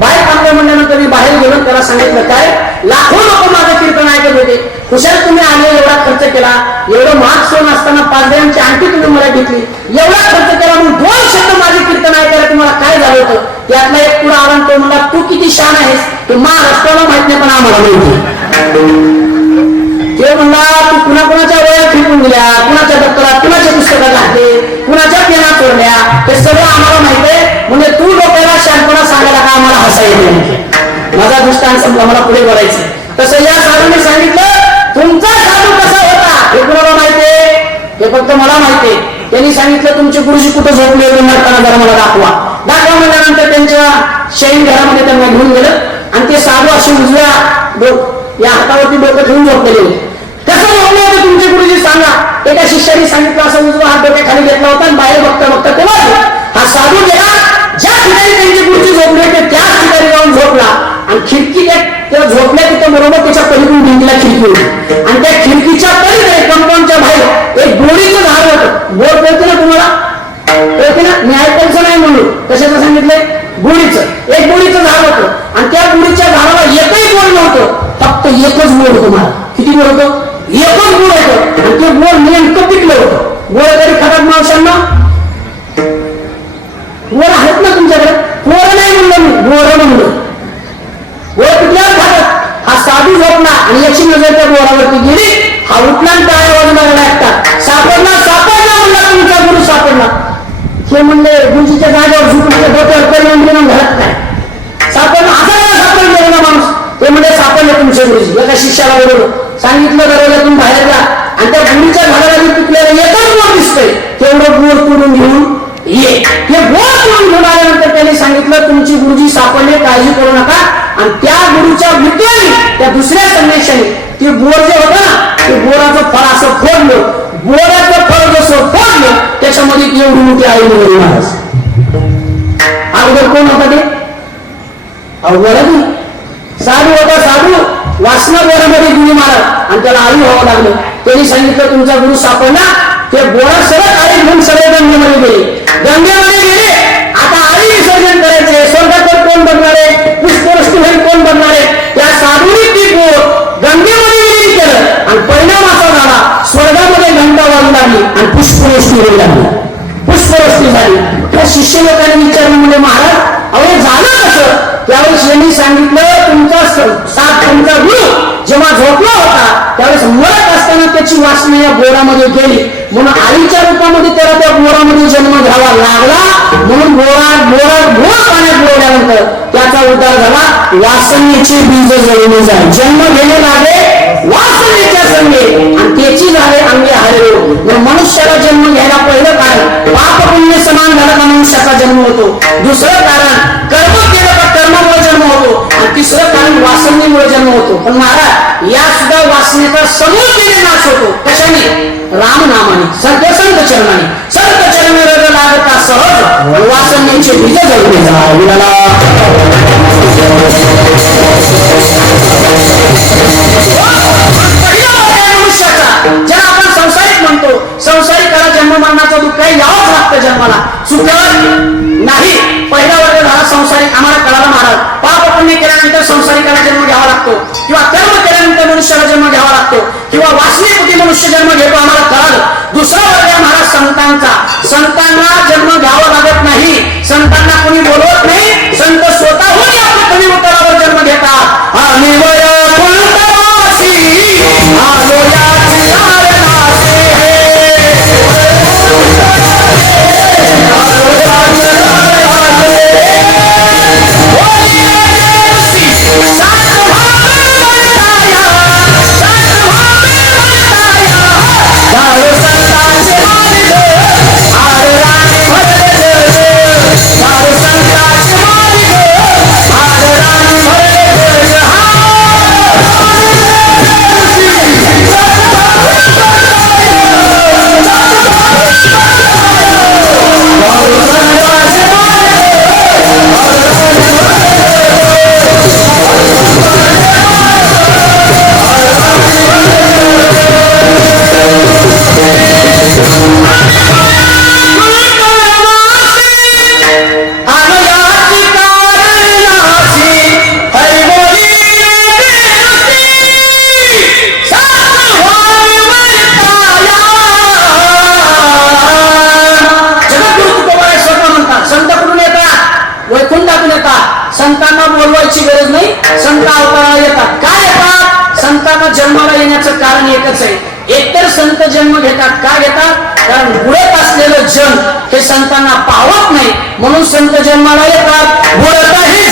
बाहेर थांबलो म्हणल्यानंतर मी बाहेर गेलो, त्याला सांगितलं काय लाखो लोक माझं कीर्तन ऐकत होते, कुशाल तुम्ही आले, एवढा खर्च केला, एवढं महाग सोन असताना 5 ग्रॅमची अंगठी तुम्ही मला घेतली, एवढा खर्च केला म्हणून 2 शब्द माझे कीर्तन ऐकायला तुम्हाला काय झालं होतं. त्यातला एक पुढे आला, तो म्हणला तू किती शान आहेस, ते महाराष्ट्राला माहित नाही पण आम्हाला माहिती. ते म्हणला तू कुणाच्या वयात फिरकून दिल्या, कुणाच्या दप्तरात, कुणाच्या पुस्तकात घातले, कुणाच्या पेना चोरल्या, हे सगळं आम्हाला माहित आहे. म्हणजे तू लोकांना शानपणा सांगायला का आम्हाला हसा येते. माझा दृष्टांत संपला, मला पुढे बोलायचं. तसं या साधूने सांगितलं तुमचा साधू कसा होता हे कुणाला माहितीये, हे फक्त मला माहितीये. त्यांनी सांगितलं तुमचे गुरुजी कुठे झोपले होते मरताना, जरा मला दाखवा. म्हणल्यानंतर त्यांच्या शयन घरामध्ये त्यांना घेऊन गेलं आणि ते साधू अशी उजव्या या हातावरती डोकं ठेवून झोपलेले होते. कसं झोपले होते तुमचे गुरुजी सांगा. एका शिष्याने सांगितलं असं उजवा हात डोक्याखाली घेतला होता आणि बाहेर बघता तेव्हा हा साधू गेला, ज्या ठिकाणी त्यांचे गुरुजी झोपले होते त्याच ठिकाणी जाऊन झोपला आणि खिडकी त्या झोपल्या तिथं बरोबर त्याच्या पलीकडून भिंतीला खिडकी होती आणि त्या खिडकीच्या पलीकडे कंपाऊंडच्या बाहेर एक गोळीचं झाड होतं. गोड कळते ना तुम्हाला, कळते ना, मी ऐकायचं नाही म्हणून कशाचं सांगितलंय, गोळीचं. एक गोळीचं झाड होतं आणि त्या गोळीच्या झाडाला एकही गोळ नव्हतं, फक्त एकच गोळ होतं. मला किती गोळ होतं, एकच गोळ होतं आणि ते गोळ नेमकं पिकलं होतं. गोळ तरी खातात मावशांना, गोळ आहेत ना तुमच्याकडे, गोळ नाही म्हणलं मी, गोळ म्हणलं. गोळ पिकल्यावर खातात. हा साधू झोपला आणि याची नजर त्या गोळावरती गेली, हा उठला आणि टाळ्या वाजवला एकटा, सापडला म्हणला तुमचा गुरु सापडला. हे म्हणले गुरुजीच्या जागेवर झुकून डोक्यावर परिणाम घेऊन घरात काय सापडला, असा सापडून गेला ना माणूस. ते म्हणजे सापडले तुमचे गुरुजी. एका शिष्याला बोलवलं, सांगितलं दरवाजातून बाहेर जा आणि त्या गुरुच्या झाडाला पिकलेलं एकच गोळ दिसतंय, तेवढं गोळ तोडून घेऊन ये. हे गोळ तोडून घेऊन आल्यानंतर त्यांनी सांगितलं तुमची गुरुजी सापडले, काळजी करू नका. आणि त्या गुरुच्या मृत्यूने त्या दुसऱ्या संन्याशाने ते गोळ जे होतं ना ते बोराचं फळ असं फोडलं, बोराचं फळ जसं फोडलं त्याच्यामध्ये एवढी मोठी आई निघाली महाराज. अगोदर कोण होता ते? अवघड साधू होता, साधू वासना बोरामध्ये गुरु महाराज आणि त्याला आई व्हावं लागलं. त्यांनी सांगितलं तुमचा गुरु सापडला. ते बोरा सरळ आई घेऊन सगळे गंगेमध्ये गेले, गंगेमध्ये गेले. आता आई विसर्जन करायचे, स्वर्गात कोण बघणार आहे, पुष्पवृष्टी होईल कोण बघणार आहे. त्या साधूने ती बोर गंगेमध्ये विलीन केलं आणि परिणाम असा झाला स्वर्गामध्ये घंटा वाजू लागली आणि पुष्पवृष्टी होऊ लागली, पुष्पवृष्टी झाली. त्या शिष्य लोकांनी विचारलं म्हणजे महाराज अरे झालं कसं? त्यावेळेस यांनी सांगितलं तुमचा गुरु जेव्हा झोपला होता त्यावेळेस मरत असताना त्याची वासना या बोरामध्ये गेली, म्हणून आईच्या रूपामध्ये त्याला त्या बोरामध्ये जन्म घ्यावा लागला. म्हणून बोर पाण्यात बुडवल्यानंतर त्याचा उद्धार झाला. वासनेचे बीज जळून जाईल, जन्म घेणे लागे वासनेच्या संगे आणि त्याची झाले अंगे हरलो. मनुष्याला जन्म घ्यायला पहिलं कारण पाप पुण्य समान झाला का मनुष्याचा जन्म होतो. दुसरं कारण कर्म केलं का कर्मामुळे जन्म होतो आणि तिसरं कारण वासनेमुळे जन्म होतो. पण महाराज या सुद्धा वासनेचा समूळ नाश होतो कशाने? रामनामाने, संत चरणाने. संत चरण लागता सहज वासनेचे बीज जळून जाईल. ज्याला आपण संसारिक म्हणतो, संसारिकाला जन्म मरणाचं दुःख यावंच लागतं जन्माला, चुकत नाही. पहिला वर्ग झाला संसारिक, आम्हाला कळाला महाराज पाप पुण्य केल्यानंतर संसारिकाला जन्म घ्यावा लागतो किंवा कर्म केल्यानंतर मनुष्याला जन्म घ्यावा लागतो किंवा वासनेपोटी मनुष्य जन्म घेतो, आम्हाला कळालं. दुसरा वर्ग महाराज संतांचा, संतांना जन्म घ्यावा लागत नाही, संतांना कोणी बोलवत नाही, संत स्वतःहून आपल्या कमी उतारावर जन्म घेतात. संतांना बोलवायची गरज नाही, संत अवताराला येतात. काय येतात? संतांना जन्माला येण्याचं कारण एकच आहे. एकतर संत जन्म घेतात, का घेतात? कारण बुडत असलेलं जन हे संतांना पावत नाही, म्हणून संत जन्माला येतात. बुडत हे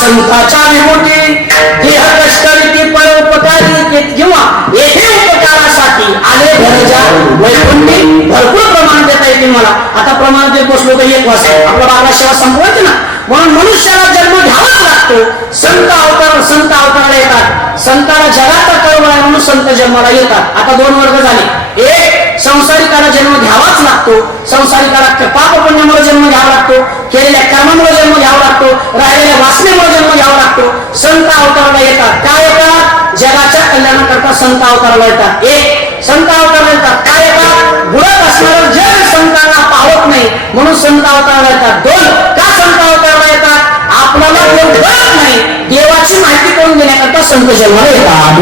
संताच्या विभूती देह कष्टरिती परोपकारी किंवा येथे उपकारासाठी आले घरच्या वैकुंठी भरपूर प्रमाण देता येते मला. आता प्रमाण देत बसलो तर एक वाजता आपला बाबा सेवा संपवायची ना, म्हणून मनुष्याला जन्म घ्यावाच लागतो. संत अवताराला येतात. संताला जगाचा कळवळ आहे म्हणून संत जन्माला येतात. आता दोन वर्ग झाले. एक संसारिकाला जन्म घ्यावाच लागतो. संसारिकाला पाप पुण्यामुळे जन्म घ्यावा लागतो, केलेल्या कर्मामुळे जन्म घ्यावा लागतो, राहिलेल्या वासनेमुळे जन्म घ्यावा लागतो. संत अवताराला येतात. काय येतात? जगाच्या कल्याणाकरता संत अवताराला येतात. एक, संत अवताराला येतात. काय येतात? बुडत असणारं जग संतांना पावत नाही म्हणून संत अवताराला येतात. दोन, का संत अवताराला येतात? आपल्याला देव कळत नाही, देवाची माहिती करून देण्याकरता संत जन्माला येतात.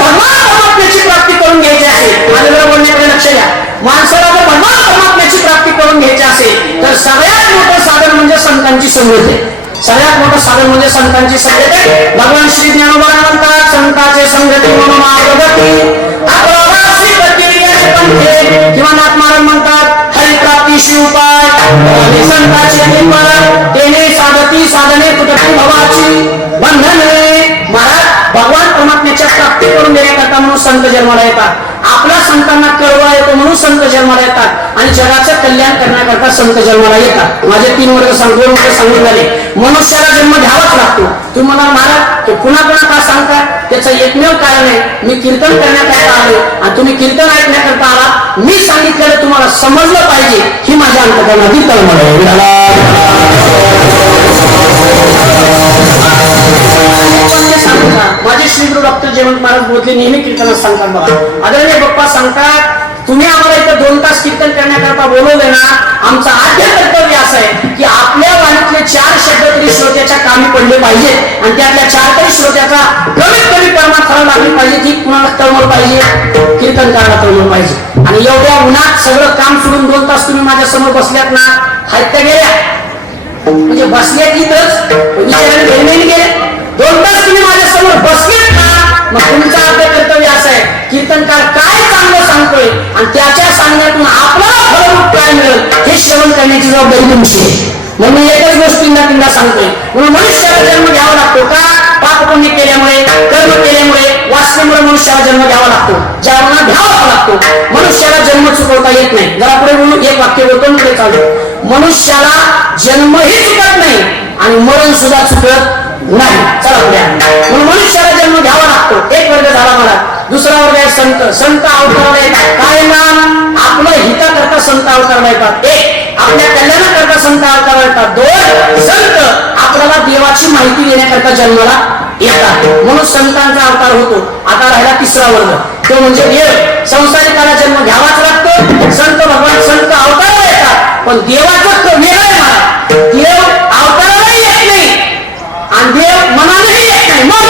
भगवान परमात्म्याची प्राप्ती करून घ्यायची असेल, माझ्या बोलण्याकडे लक्ष द्या, माणसाला जर भगवान परमात्म्याची प्राप्ती करून घ्यायची असेल तर सगळ्यात मोठं साधन म्हणजे संतांची संगत आहे. सगळ्यात मोठं साधन म्हणजे संतांची संगत आहे. भगवान श्री ज्ञानोबा म्हणतात, संतांचे संगती म्हणून मार्गगती अपरावासी प्रतिक्रियाने पंथे, किंवा नाथ महाराज म्हणतात हरिप्राप्तीशी उपाय आणि संतांचे निंबन तेने साधती साधने कुठे भवाची बंधने. महाराज भगवान परमात्म्याच्या प्राप्ती करून देण्याकरता म्हणून संत जन्माला येतात. आपल्या संतांना कळवा येतो म्हणून संत जन्माला येतात आणि जगाचं कल्याण करण्याकरता संत जन्माला येतात. माझे 3 वर्ग सांगून सांगून झाले. मनुष्याला जन्म घ्यावाच लागतो. तुम्ही म्हणाल महाराज ते पुन्हा पुन्हा का सांगता? त्याचं एकमेव कारण आहे, मी कीर्तन करण्याकरता आलो आणि तुम्ही कीर्तन ऐकण्याकरता आलात. मी सांगितलेलं तुम्हाला समजलं पाहिजे ही माझ्या अंतःकरणातील तळमळ आहे. माझे श्रीगुरु डॉक्टर जयवंत महाराज बोधले नेहमी कीर्तनात सांगतात बघा. आदरणीय बाप्पा सांगतात, तुम्ही आम्हाला इथं 2 तास कीर्तन करण्याकरता बोलवले ना, आमचं आद्य कर्तव्य असं आहे की आपल्या वाणीतले 4 शब्द तरी श्रोत्याच्या कामी पडले पाहिजेत आणि त्यातल्या 4 तरी श्रोत्याचा कमीत कमी प्रमाणात खरं लागली पाहिजे. ती कुणाला तळमळ पाहिजे? कीर्तन करायला तळमळ पाहिजे. आणि एवढ्या उन्हात सगळं काम सोडून 2 तास तुम्ही माझ्या समोर बसल्यात ना, हात त्या गेल्या म्हणजे बसल्यात इथंच विचाराने गेले. 2 तास तुम्ही माझ्या समोर बसलेत ना, मग तुमचं आपलं कर्तव्य असं आहे, कीर्तनकार काय चांगलं सांगतोय आणि त्याच्या सांगण्यातून आपल्याला फलरूप काय मिळेल हे श्रवण करण्याची जबाबदारी तुमची आहे. म्हणून एकच गोष्टींना सांगतोय, म्हणून मनुष्याला जन्म घ्यावा लागतो. का? पाप पुण्य केल्यामुळे, कर्म केल्यामुळे, वासनेमुळे मनुष्याला जन्म घ्यावा लागतो. ज्यांना घ्यावा लागतो. मनुष्याला जन्म चुकवता येत नाही. जरा पुढे बोलून एक वाक्य बोलतो पुढे चालू. मनुष्याला जन्मही चुकत नाही आणि मरण सुद्धा चुकत नाही. चला पुढे. म्हणून मनुष्याला जन्म घ्यावा लागतो. एक वर्ग झाला मला. दुसरा वर्ग आहे संत. संत अवताराला येतात. काय नाम? आपलं हिताकरता संत अवताराला येतात. एक, आपल्या कल्याणाकरता संत अवताराला येतात. 2, संत आपल्याला देवाची माहिती देण्याकरता जन्माला येतात. म्हणून संतांचा अवतार होतो. आता राहिला 3रा वर्ग, तो म्हणजे देव. संसारिकाला जन्म घ्यावाच लागतो. संत भगवान संत अवताराला येतात, पण देवाचं वेगळं आहे मला. देव अवताराला येत नाही आणि देव मनानेही येत नाही. मग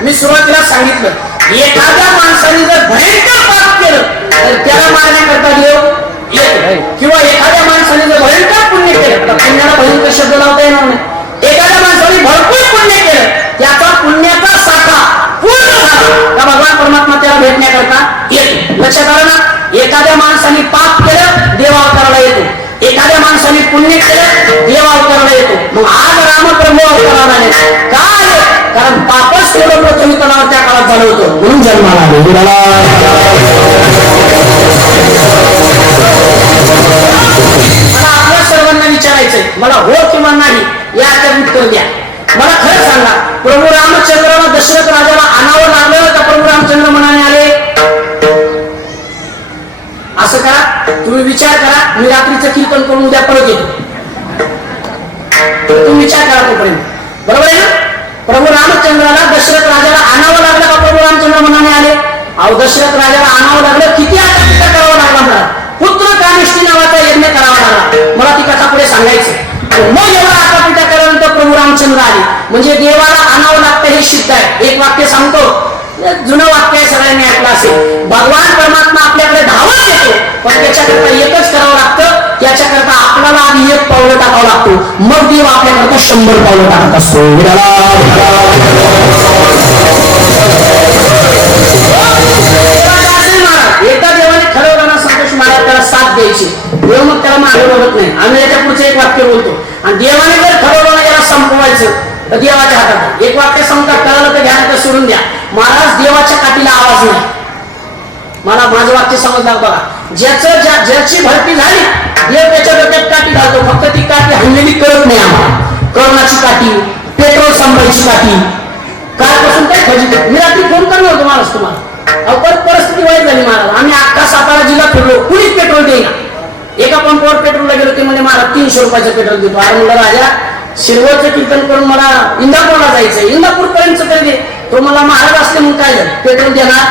आणि सुरुवातीला सांगितलं, एखाद्या माणसाने जर भयंकर पाप केलं तर त्याला मारण्याकरता देव येतो. किंवा एखाद्या माणसाने जर भयंकर पुण्य केलं, तर पुण्याला भयंकर शब्द लावता येणार नाही. एखाद्या माणसाने भरपूर पुण्य केलं, त्याचा पुण्याचा साठा पूर्ण झाला का भगवान परमात्मा त्याला भेटण्याकरता येतो. लक्षात आलं ना? एखाद्या माणसाने पाप केलं, देव अवताराला येतो. एखाद्या माणसाने पुण्य केलं, देव अवताराला येतो. मग आज रामप्रभू अवताराला आले. काय? कारण पापच तेवढं प्रथम त्या काळात झालं होतं म्हणून जन्माला आले. मला आपल्या सर्वांना विचारायचंय, मला हो किंवा नाही याचं उत्तर द्या. मला खरं सांगा, प्रभू रामचंद्राला दशरथ राजाला आणावं लागलं का प्रभू रामचंद्र मनाने आले? असं करा, तुम्ही विचार करा. मी रात्रीचं कीर्तन करून उद्या परत येतो. तुम्ही विचार करा तोपर्यंत. बरोबर आहे ना? प्रभू रामचंद्राला दशरथ राजाला आणावं लागलं का प्रभू रामचंद्र मनाने आले? अहो, दशरथ राजाला आणावं लागलं, किती आटापिटा करावं लागला मला. पुत्र कानिष्ठी नावाचा यज्ञ करावा लागला. मला ती कथा पुढे सांगायचं. मग एवढा आटापिटा केल्यानंतर प्रभू रामचंद्र आले. म्हणजे देवाला आणावं लागतं हे सिद्ध आहे. एक वाक्य सांगतो, जुनं वाक्य सगळ्यांनी ऐकलं असेल. भगवान परमात्मा आपल्याकडे धावत येतो, पण त्याच्याकरता एकच करावं लागतं, त्याच्याकरता आपल्याला आधी 1 पावलं टाकावं लागतो, मग देव आपल्याकरता 100 पावलं टाकत असतो. एकदा देवाने ठरवलं ना संतोष महाराज त्याला साथ द्यायची, देव मग त्याला मागे बघत नाही. आम्ही याच्या पुढचं एक वाक्य बोलतो, आणि देवाने जर ठरवलं ना याला संपवायचं तर देवाच्या हातात. एक वाक्य संकट कळलं तर ध्यान तर सोडून द्या. महाराज देवाच्या काठीला आवाज नाही. मला माझं वाक्य समजणार बघा. ज्याची भरती झाली देव त्याच्या डोक्यात काठी घालतो, फक्त ती काठी हल्लेली कळत नाही आम्हाला. करोनाची काठी, पेट्रोल संपायची काठी, कालपासून काय खजित. मी रात्री फोन करणार होतो महाराज तुम्हाला. परत परिस्थिती वाईट झाली महाराज. आम्ही अख्खा सातारा जिल्हा फिरलो, कुणीच पेट्रोल देईना. एका पंपावर पेट्रोलला गेलो ते म्हणजे महाराज 300 रुपयाचं पेट्रोल देतो. अरे म्हणलं राजा शिरवळचं कीर्तन करून मला इंदापूरला जायचंय, इंदापूर पर्यंत तरी दे. तो मला महाराज असले मग काय झालं, पेट्रोल देणार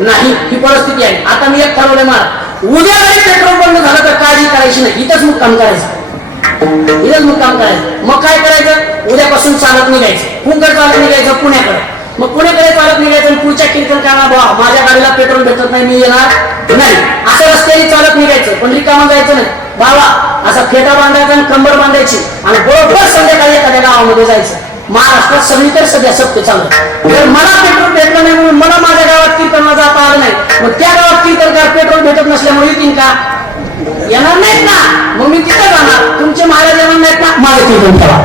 नाही, ही परिस्थिती आहे. आता मी एक ठरवलंय महाराज, उद्या जरी पेट्रोल बंद झालं तर काळजी करायची नाही, इथंच मुक्काम करायचं, इथंच मुक्काम करायचं. मग काय करायचं, उद्यापासून चालत निघायचं, पुण्याकडे चालत निघायचं पुण्याकडे. मग पुण्याकडे चालत निघायचं आणि पुढच्या कीर्तन करणार, माझ्या गाडीला पेट्रोल भेटत नाही, मी येणार नाही, असं रस्त्याने चालत निघायचं. पण रिकामा जायचं नाही बाबा, असा फेटा बांधायचा आणि कंबर बांधायची आणि बरोबर संध्याकाळी एखाद्या गावामध्ये जायचं. महाराष्ट्रात सगळीकडे सध्या सत्य चाललं. जर मला पेट्रोल भेटलं नाही म्हणून मला माझ्या गावात कीर्तनाला जाता आलं नाही, मग त्या गावात कीर्तनकार पेट्रोल भेटत नसल्यामुळे येतील का, येणार नाहीत ना. मग मी तिथं जाणार, तुमचे महाराज येणार नाहीत ना, माझं कीर्तन करा.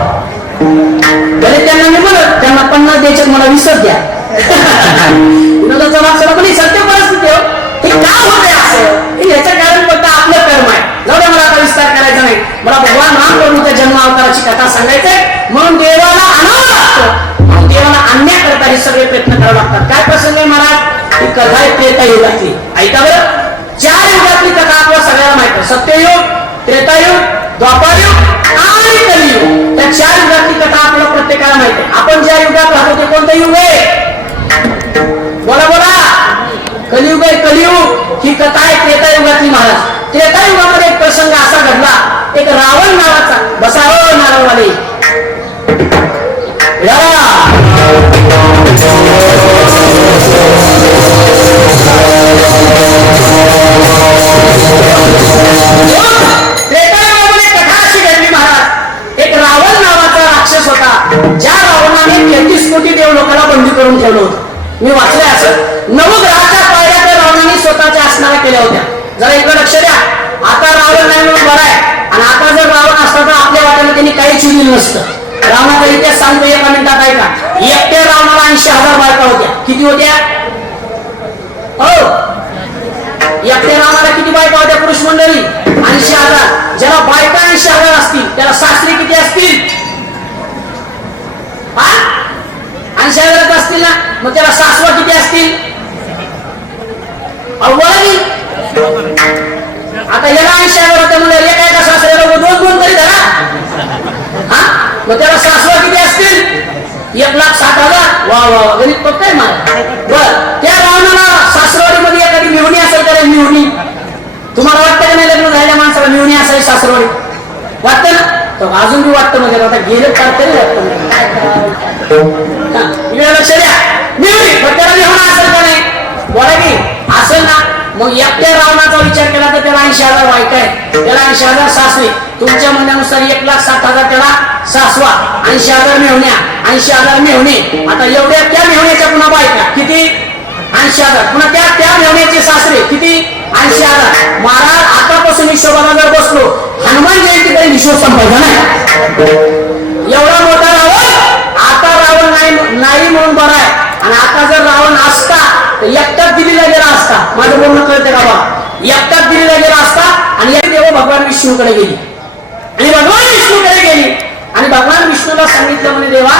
भले त्यांना मी म्हणत त्यांना 50 द्यायचे, मला 20 द्या. विनोदाचा मागचा पण ही सत्य परिस्थिती हो. हे का होते असं, याचं कारण फक्त आपलं कर्म आहे. जाऊ द्या, मला आता विस्तार करायचा नाही. मला भगवान रामप्रभूच्या जन्म अवताराची कथा सांगायचंय. म्हणून देवाला आणावं लागतं, म्हणून देवाला आणण्याकरता हे सगळे प्रयत्न करावे लागतात. काय प्रसंग आहे महाराज, ही कथा आहे त्रेतायुगातली. ऐका बरं, 4 युगातली कथा आपल्याला सगळ्याला माहिती आहे. सत्ययुग, त्रेतायुग, द्वापारयुग आणि कलियुग. त्या 4 युगातली कथा आपल्याला प्रत्येकाला माहिती आहे. आपण ज्या युगात राहतो ते कोणतं युग आहे, बोला बोला, कलियुग आहे. कलियुग ही कथा आहे त्रेतायुगातली महाराज. त्रेतायुगामध्ये एक प्रसंग असा घडला, एक रावण नावाचा, बसावं नारळवाले त्रेतायुगामध्ये कथा अशी घडली महाराज. एक रावण नावाचा राक्षस होता, ज्या रावणाने 33 कोटी देव लोकांना बंदी करून ठेवलं होतं. मी वाचलंय असं. 9 ग्रहाच्या पायऱ्या त्या रावणाने स्वतःच्या आसनाला केल्या होत्या. जरा इकडे लक्ष द्या. आता रावण नाही म्हणून बरं आहे, आणि आता जर रावण असता तर आपल्या वाट्याला त्यांनी काही चिरलं नसतं. रावणाचा इतिहास सांगतो एका मिनिटात ऐका. एकट्या रावणाला 80,000 बायका होत्या. किती होत्या हो, एकट्या रावणाला किती बायका होत्या पुरुष मंडळी, 80,000. ज्याला बायका 80,000 असतील त्याला सासरे किती असतील, 80,000 असतील ना. मग त्याला सासवा किती असतील, अव्वल. आता याला 80,000 होत्या म्हणजे एका एका सासऱ्याला 2 तरी धरा. हा, मग त्याला सासवा किती असतील, 1,60,000. वा वा, गणित पक्क आहे मला. बर, त्या रावणाला सासरवाडीमध्ये एखादी मिळवणी असेल तर मिळवणी. तुम्हाला वाटतं का नाही लग्न झालेल्या माणसाला मिळवणी असायची सासरवाडी, वाटतं ना. तर अजून बी वाटतं म्हणजे आता गेलं काय तरी वाटतं. लक्ष द्या, मिळवणी पण त्याला मिळवणं असेल का नाही, बोला की असेल ना. मग एकट्या रावणाचा विचार केला तर त्याला 80,000 बायका आहे, त्याला 80,000 सासवे. तुमच्या म्हणण्यानुसार 1,60,000 त्याला सासवा, 80,000 मेहण्या, 80,000 मेहणे. आता एवढ्या त्या मेहण्याच्या पुन्हा बायका किती, 80,000. पुन्हा त्या मेहण्याचे सासरे किती, 80,000. महाराज आतापासून हिशोबाला जर बसलो, हनुमान जयंतीकडे हिशोब संपायचा नाही. एवढा मोठा रावण, आता रावण नाही म्हणून बरं आहे. आणि आता जर रावण असता तर एकटाच दिल्लीला गेला असता. माझं बोलणं कळते का बा, एकटाच दिल्लीला गेला असता. आणि तेव्हा भगवान विष्णूकडे गेली, आणि भगवान विष्णूकडे गेली आणि भगवान विष्णूला सांगितलं म्हणे देवा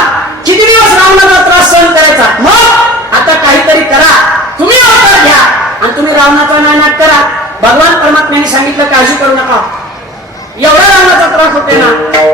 किती दिवस रावणाचा त्रास सहन करायचा, मग आता काहीतरी करा, तुम्ही अवतार घ्या आणि तुम्ही रावणाचा नायनाट करा. भगवान परमात्म्याने सांगितलं काळजी करू नका, एवढा रावणाचा त्रास होते ना,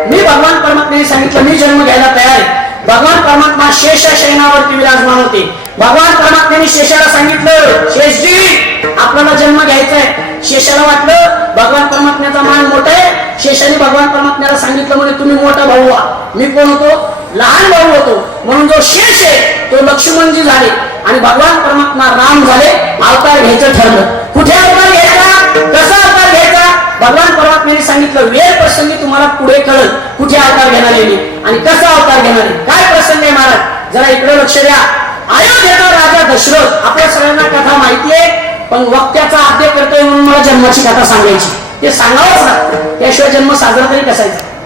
मी भगवान परमात्म्याने सांगितलं मी जन्म घ्यायला तयार आहे. भगवान परमात्मा शेष शयनावरती विराजमान होते. भगवान परमात्म्याने शेषाला सांगितलं शेषजी आपल्याला जन्म घ्यायचा आहे. शेषाला वाटलं भगवान परमात्म्याचा मान मोठा आहे. शेषाने भगवान परमात्म्याला सांगितलं म्हणजे तुम्ही मोठा भाऊ व्हा. मी कोण होतो, लहान भाऊ होतो. म्हणून जो शेष आहे तो लक्ष्मणजी झाले आणि भगवान परमात्मा राम झाले. अवतार घ्यायचं ठरलं. कुठे अवतार घ्यायचा, कसा अवतार घ्यायचा, भगवान परमात्म्याने सांगितलं वेळ प्रसंगी तुम्हाला पुढे कळत कुठे अवतार घेणार आहे आणि कसा अवतार घेणार आहे, काय प्रसंग आहे महाराज जरा इकडे लक्ष द्या. अयोध्येचा राजा दशरथ आपल्या सगळ्यांना कथा माहिती आहे, पण वक्त्याचा आद्य करतोय म्हणून मला जन्माची कथा सांगायची, ते सांगावंच लागतं, त्याशिवाय जन्म साजरा तरी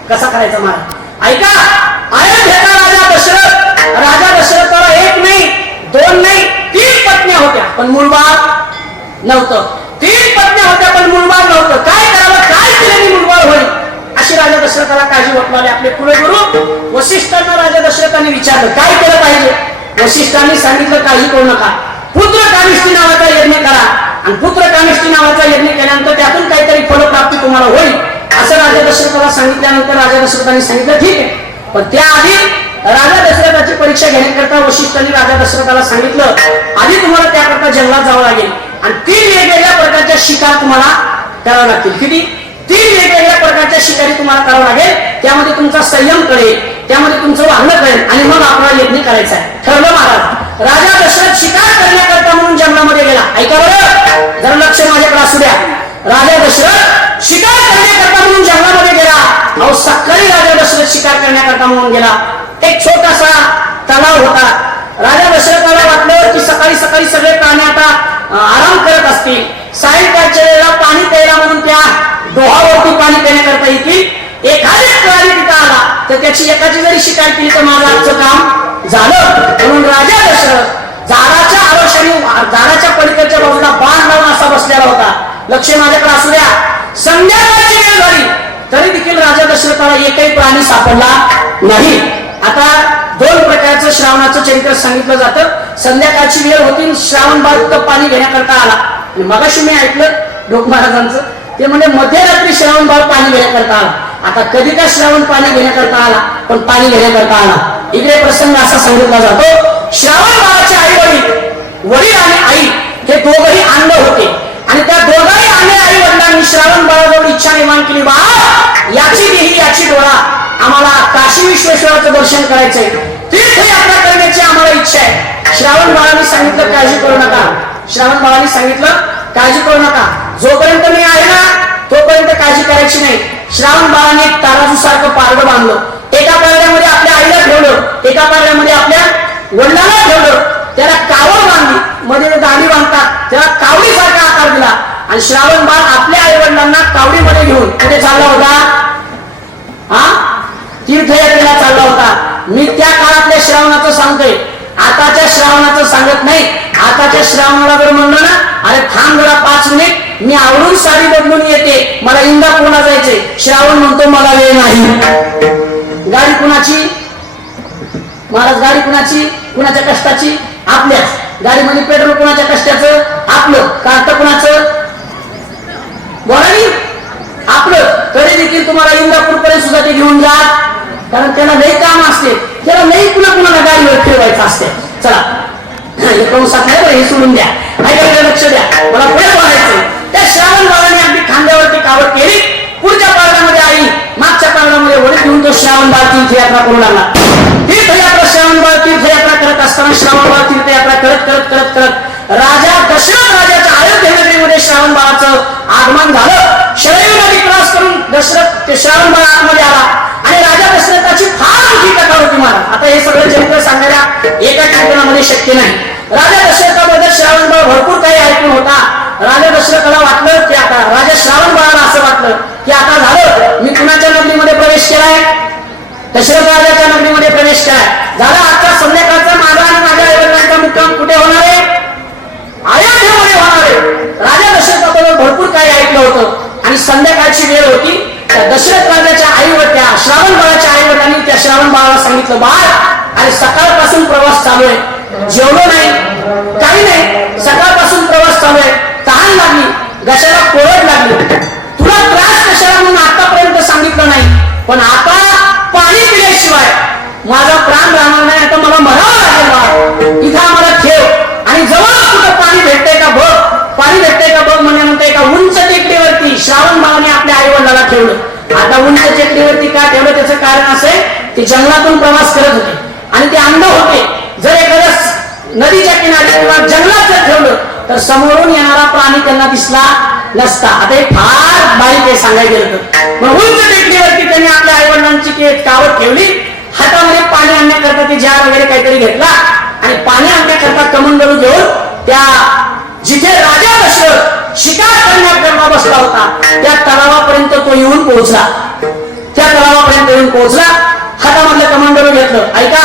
कसा करायचा महाराज. ऐका, अयोध्येचा राजा दशरथाला एक नाही, दोन नाही, 3 पत्न्या होत्या पण मूलबाळ नव्हतं. 3 पत्न्या होत्या पण मूलबाळ नव्हतं. काय करावं, काय केल्याने मूलबाळ होईल अशी राजा दशरथाला काळजी वाटली. आपले कुलगुरू वसिष्ठांना राजा दशरथाने विचारलं काय केलं पाहिजे. वसिष्ठांनी सांगितलं काही करू नका, पुत्र कामिष्ठी नावाचा यज्ञ करा आणि पुत्र कामिष्ठी नावाचा यज्ञ केल्यानंतर त्यातून काहीतरी फलप्राप्ती तुम्हाला होईल असं राजा दशरथाला सांगितल्यानंतर राजा दशरथाने सांगितलं ठीक आहे. पण त्याआधी राजा दशरथाची परीक्षा घेण्याकरता वशिष्ठांनी राजा दशरथाला सांगितलं आधी तुम्हाला त्याकरता जंगलात जावं लागेल आणि 3 वेगवेगळ्या प्रकारच्या शिकार तुम्हाला करावं लागतील. किती? 3 वेगवेगळ्या प्रकारच्या शिकारी तुम्हाला करावं लागेल. त्यामध्ये तुमचा संयम कळेल, त्यामध्ये तुमचं वागणं कळेल आणि मग आपला यज्ञ करायचा आहे. ठरलं महाराज. राजा दशरथ शिकार करण्याकरता म्हणून जंगलामध्ये गेला. ऐका बरं, जरा लक्ष माझ्याकडे असू द्या. राजा दशरथ शिकार करण्याकरता म्हणून जंगलामध्ये गेला. अहो सकाळी राजा दशरथ शिकार करण्याकरता म्हणून गेला. एक छोटासा तलाव होता. राजा दशरथाला वाटलं की सकाळी सकाळी सगळे प्राणी आता आराम करत असतील, सायंकाळच्या वेळेला पाणी प्यायला म्हणून त्या डोहावरती पाणी पिण्याकरता येतील. एखादी प्राणी तिथं आला तर त्याची एकाची जरी शिकार केली तर माझं आजचं काम झालं. म्हणून राजा दशरथ झाडाच्या आरोशाने झाडाच्या पलीकडच्या बाजूला बाण लावून असा बसलेला होता. लक्ष माझ्याकडे असू द्या. संध्याकाळची वेळ झाली तरी देखील राजा दशरथाला एकही प्राणी सापडला नाही. आता 2 प्रकारचं श्रावणाचं चरित्र सांगितलं जातं. संध्याकाळची वेळ होती, श्रावण बाळ पाणी घेण्याकरता आला. मगाशी मी ऐकलं लोक महाराजांचं, ते म्हणजे मध्यरात्री श्रावण बाळ पाणी घेण्याकरता आला. आता कधी का श्रावण पाणी घेण्याकरता आला, पण पाणी घेण्याकरता आला. इकडे प्रसंग असा सांगितला जातो, श्रावण बाळाचे वडील आणि आई हे दोघंही अंध होते आणि त्या दोघांही अंध आई वडिलांनी श्रावण बाळाजवळ इच्छा निर्माण केली, बाळा याची देही याची डोळा, आम्हाला काशी विश्वेश्वराचं दर्शन करायचंय, तीर्थयात्रा करण्याची आम्हाला इच्छा आहे. श्रावण बाळाने सांगितलं काळजी करू नका. श्रावण बाळाने सांगितलं काळजी करू नका, जोपर्यंत मी आहे ना तोपर्यंत काळजी करायची नाही. श्रावण बाळाने एक ताराजू सारखं पारडं बांधलं. एका पारड्यामध्ये आपल्या आईला ठेवलं, एका पारड्यामध्ये आपल्या वडिलांना ठेवलं. त्याला कावड बांधली, मध्ये दाढी बांधतात त्याला कावडीसारखा आकार दिला आणि श्रावण बाळ आपल्या आई वडिलांना कावडीमध्ये घेऊन कुठे चालला होता? तीर्थयात्रेला चालला होता. मी त्या काळातल्या श्रावणाचं सांगतोय, आताच्या श्रावणाचं सांगत नाही. आताच्या श्रावणाला जर म्हणलं ना अरे थांब जरा 5 मिनिट मी आवडून साडी बदलून येते, मला इंदापूरला जायचंय, श्रावण म्हणतो मला वेळ नाही. गाडी कुणाची महाराज? गाडी कुणाची? कुणाच्या कष्टाची? आपल्याच. गाडीमध्ये पेट्रोल कुणाच्या कष्टाचं? आपलं. कार्ट कुणाचं? बोला आपलं. तरी देखील तुम्हाला इंदापूर पर्यंत सुद्धा ते घेऊन जा, कारण त्याला लई काम असते, त्याला लई कुणाला गाडीवर ठेवायचं असते. चला हे सोडून द्या, लक्ष द्या, मला पुढे बोलायचं. त्या श्रावण बाळाने अगदी खांद्यावरती कावड केली. पुढच्या पारड्यामध्ये आई, मागच्या पारड्यामध्ये वडील घेऊन तो श्रावण बाळ तीर्थयात्रा करू लागला. तीर्थयात्रा श्रावण बाळ तीर्थयात्रा करत असताना श्रावण बाळ तीर्थयात्रा करत करत करत करत राजा दशरथ राजाच्या अयोध्या नगरीमध्ये श्रावण बाळाचं आगमन झालं. शरयू नदी क्रॉस करून दशरथ ते श्रावण बाळ आतमध्ये आला आणि राजा दशरथाची फार मोठी कथा होती महाराज. आता हे सगळं चरित्र सांगायला एका कीर्तनामध्ये शक्य नाही. राजा दशरथाबद्दल श्रावण बाळ भरपूर काही ऐकून होता. राजा दशरथाला वाटलं की आता राजा श्रावण बाळाला असं वाटलं की आता झालं, मी कुणाच्या नगरीमध्ये प्रवेश केलाय? दशरथ राजाच्या नगरीमध्ये प्रवेश केलाय. झाला आजच्या संध्याकाळचा माझा आणि माझ्या आईवडिलांचा मुक्काम कुठे होणार आहे? अयोध्येमध्ये होणार आहे. राजा दशरथाबद्दल भरपूर काही ऐकलं होतं आणि संध्याकाळची वेळ होती. त्या दशरथ राजाच्या आईवर त्या श्रावण बाळाच्या आईवडिलांनी त्या श्रावण बाळाला सांगितलं, बाळ अरे सकाळपासून प्रवास चालू आहे, जेवलो नाही, काही नाही, सकाळपासून प्रवास चालू आहे, तहान लागली, घशाला कोरड लागली, तुला त्रास कशाला म्हणून आतापर्यंत सांगितलं नाही, पण आता पाणी पिल्याशिवाय माझा प्राण राहणार नाही, आता मला मरावं लागेल बाळ, इथं आम्हाला ठेव आणि जवळ कुठं पाणी भेटतंय का बघ, पाणी भेटतंय का बघ म्हणल्यानंतर एका उंच टेकडीवरती श्रावण बाळाने आपल्या आई वडिलांना ठेवलं. आता उंच टेकडीवरती का ठेवलं त्याचं कारण असं ते जंगलातून प्रवास करत होते आणि ते अंध होते. जर एखाद्या नदीच्या किनारी किंवा जंगलात जर ठेवलं तर समोरून येणारा प्राणी त्यांना दिसला नसता. आता हे फार बारीक आहे सांगायला गेलं तर. मग उंच टेकडीवरती त्यांनी आपल्या आई वडिलांची कावड ठेवली. हातामध्ये पाणी आणण्याकरता ते जार वगैरे काहीतरी घेतला आणि पाणी आणण्याकरता कमंडलू घेऊन त्या जिथे राजा दशरथ शिकार करण्याकरता बसला होता त्या तलावापर्यंत तो येऊन पोहोचला. त्या तलावापर्यंत येऊन पोहोचला. हातामधलं कमंडलू घेतलं. ऐका,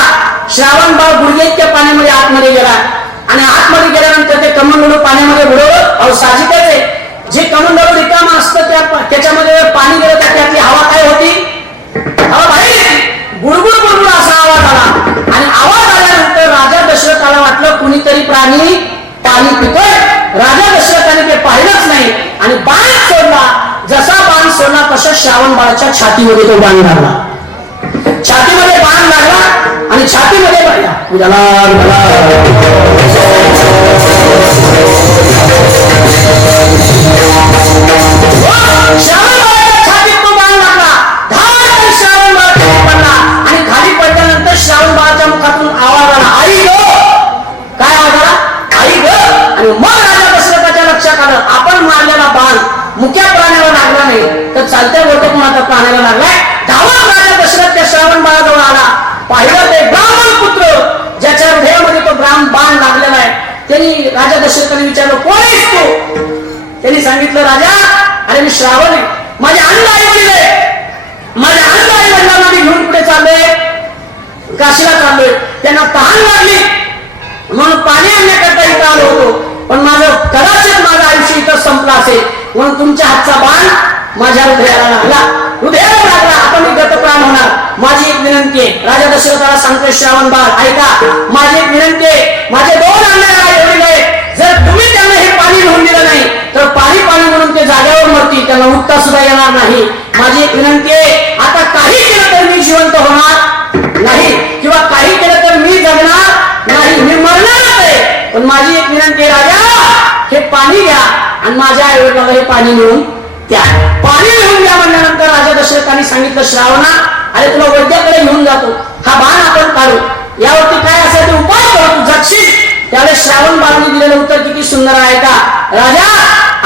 श्रावण बाळ गुडघे इतक्या पाण्यामध्ये आतमध्ये गेला आणि आतमध्ये गेल्यानंतर ते कमंडलू पाण्यामध्ये बुडवलं. अहो साहजिकच आहे, जे कमंडलू रिकामा असतं त्याच्यामध्ये पाणी गेलं तर त्यातली हवा काय होती? हवा बाहेर गुडगुड गुडगुड असा आवाज आला आणि आवाज आल्यानंतर राजा दशरथाला वाटलं कुणीतरी प्राणी पाणी पितोय. राजा दशरथाने ते पाहिलंच नाही आणि बाण सोडला. जसा बाण सोडला तसं श्रावण बाळाच्या छातीमध्ये तो बाण लागला. छातीमध्ये बाण लागला आणि छातीमध्ये श्रावण बाळाच्या छातीत तो बाण लागला. धाड श्रावण बाळाच्या पडला आणि खाली पडल्यानंतर श्रावण बाळाच्या मुखातून आवाज आला, आई गो. काय आवाज आला? आई ग. आणि मग राजा दशरथाच्या लक्षात आलं आपण मारलेला बाण मुख्या प्राण्याला लागला नाही तर चालत्या गोटकुणाचा प्राण्याला लागलाय. धावत राजा दशरथ त्या श्रावण बाळाजवळ आला. पाहिलं ते ब्राह्मण पुत्र ज्याच्या हृदयामध्ये तो बाण लागलेला आहे. त्यांनी राजा दशरथाने विचारलं, कोण आहेस तू? त्यांनी सांगितलं, राजा अरे मी श्रावण आहे. माझे अंध आई वडील आहे. माझ्या अंध आई वडिलांना मी घेऊन पुढे चाललोय, काशीला चाललोय. त्यांना तहान लागली म्हणून पाणी आणण्याकरता इथं आलो होतो, पण माझं कदाचित माझं आयुष्य इथं संपलं असेल म्हणून तुमच्या हातचा बाण माझ्या हृदयाला लागला. हृदयाला लागला आता मी गतप्राण होणार. माझी एक विनंती आहे. राजा दशरथाला सांगतोय श्रावण बाळ, ऐका माझी एक विनंती आहे. माझे दोन अंधळे आई वडील आहेत. जर तुम्ही त्यांना हे पाणी घेऊन दिलं नाही तर पाणी म्हणून ते जागेवर मरतील, त्यांना उठता सुद्धा येणार नाही. माझी एक विनंती आहे, आता काही केलं तर मी जिवंत होणार नाही किंवा काही केलं तर मी जगणार नाही, मी मरणारच आहे. पण माझी एक विनंती आहे, राजा हे पाणी घ्या आणि माझ्या आई वडिलांना हे पाणी मिळून द्या. पाणी घेऊन द्या म्हणल्यानंतर राजा दशरथाने सांगितलं, श्रावणा अरे तुला वैद्याकडे घेऊन जातो, हा बाण आपण काढू, यावरती काय असेल ते उपाय करू, तू जगशील. त्यावेळेस श्रावण बाळाने दिलेलं उत्तर किती सुंदर आहे का? राजा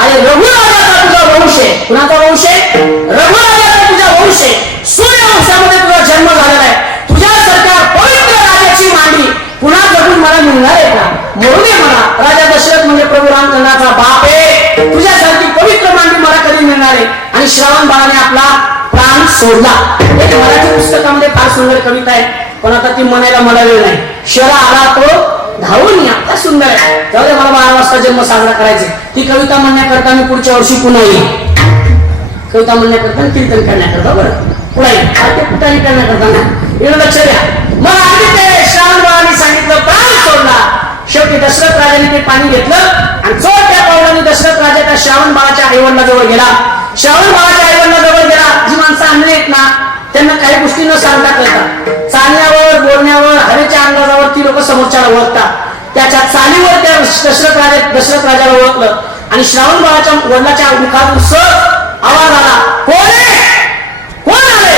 अरे रघुराजाचा तुझा वंश आहे. कुणाचा वंश आहे? रघुराजाचा तुझा वंश आहे. सूर्यवंशामध्ये तुझा जन्म झालेला आहे. तुझ्यासारख्या पवित्र राजाची मांडी पुन्हा जगून मला मिळणार आहे का? म्हणू दे मला. राजा दशरथ म्हणजे प्रभू रामचंद्राचा बाप आहे. तुझ्यासारखी पवित्र मांडी मला कधी मिळणार आहे? आणि श्रावण बाळाने आपला प्राण सोडला. एक मराठी पुस्तकामध्ये फार सुंदर कविता आहे, पण आता ती म्हणायला मला वेळ नाही. शरा आला तो धावून या, काय सुंदर आहे. त्यामुळे मला 12 वाजता जन्म साजरा करायचे. ती कविता म्हणण्याकरता मी पुढच्या वर्षी पुन्हा येईल. कविता म्हणण्याकरता कीर्तन करण्याकरता बरं पुन्हा येईल. ते कुठेही करण्याकरता ना, एवढं लक्ष द्या. मग आधी ते श्रावण बाळाने सांगितलं, प्राण सोडला. शेवटी दशरथ राजाने ते पाणी घेतलं आणि चोरट्या पावलाने दशरथ राजा त्या श्रावण बाळाच्या आईवडिलाजवळ गेला. श्रावण बाळाच्या आईवडिलाजवळ गेला. जी माणसं आणली आहेत ना त्यांना काही गोष्टी न सांगता कळतात. चालण्यावर, बोलण्यावर, हवेच्या अंदाजावर ती लोक समोरच्याला ओळखतात. त्याच्या चालीवर त्या दशरथ राजाला ओळखलं आणि श्रावण बाळाच्या वडिलाच्या मुखातून सहज आवाज आला, कोण आहे? कोण आले?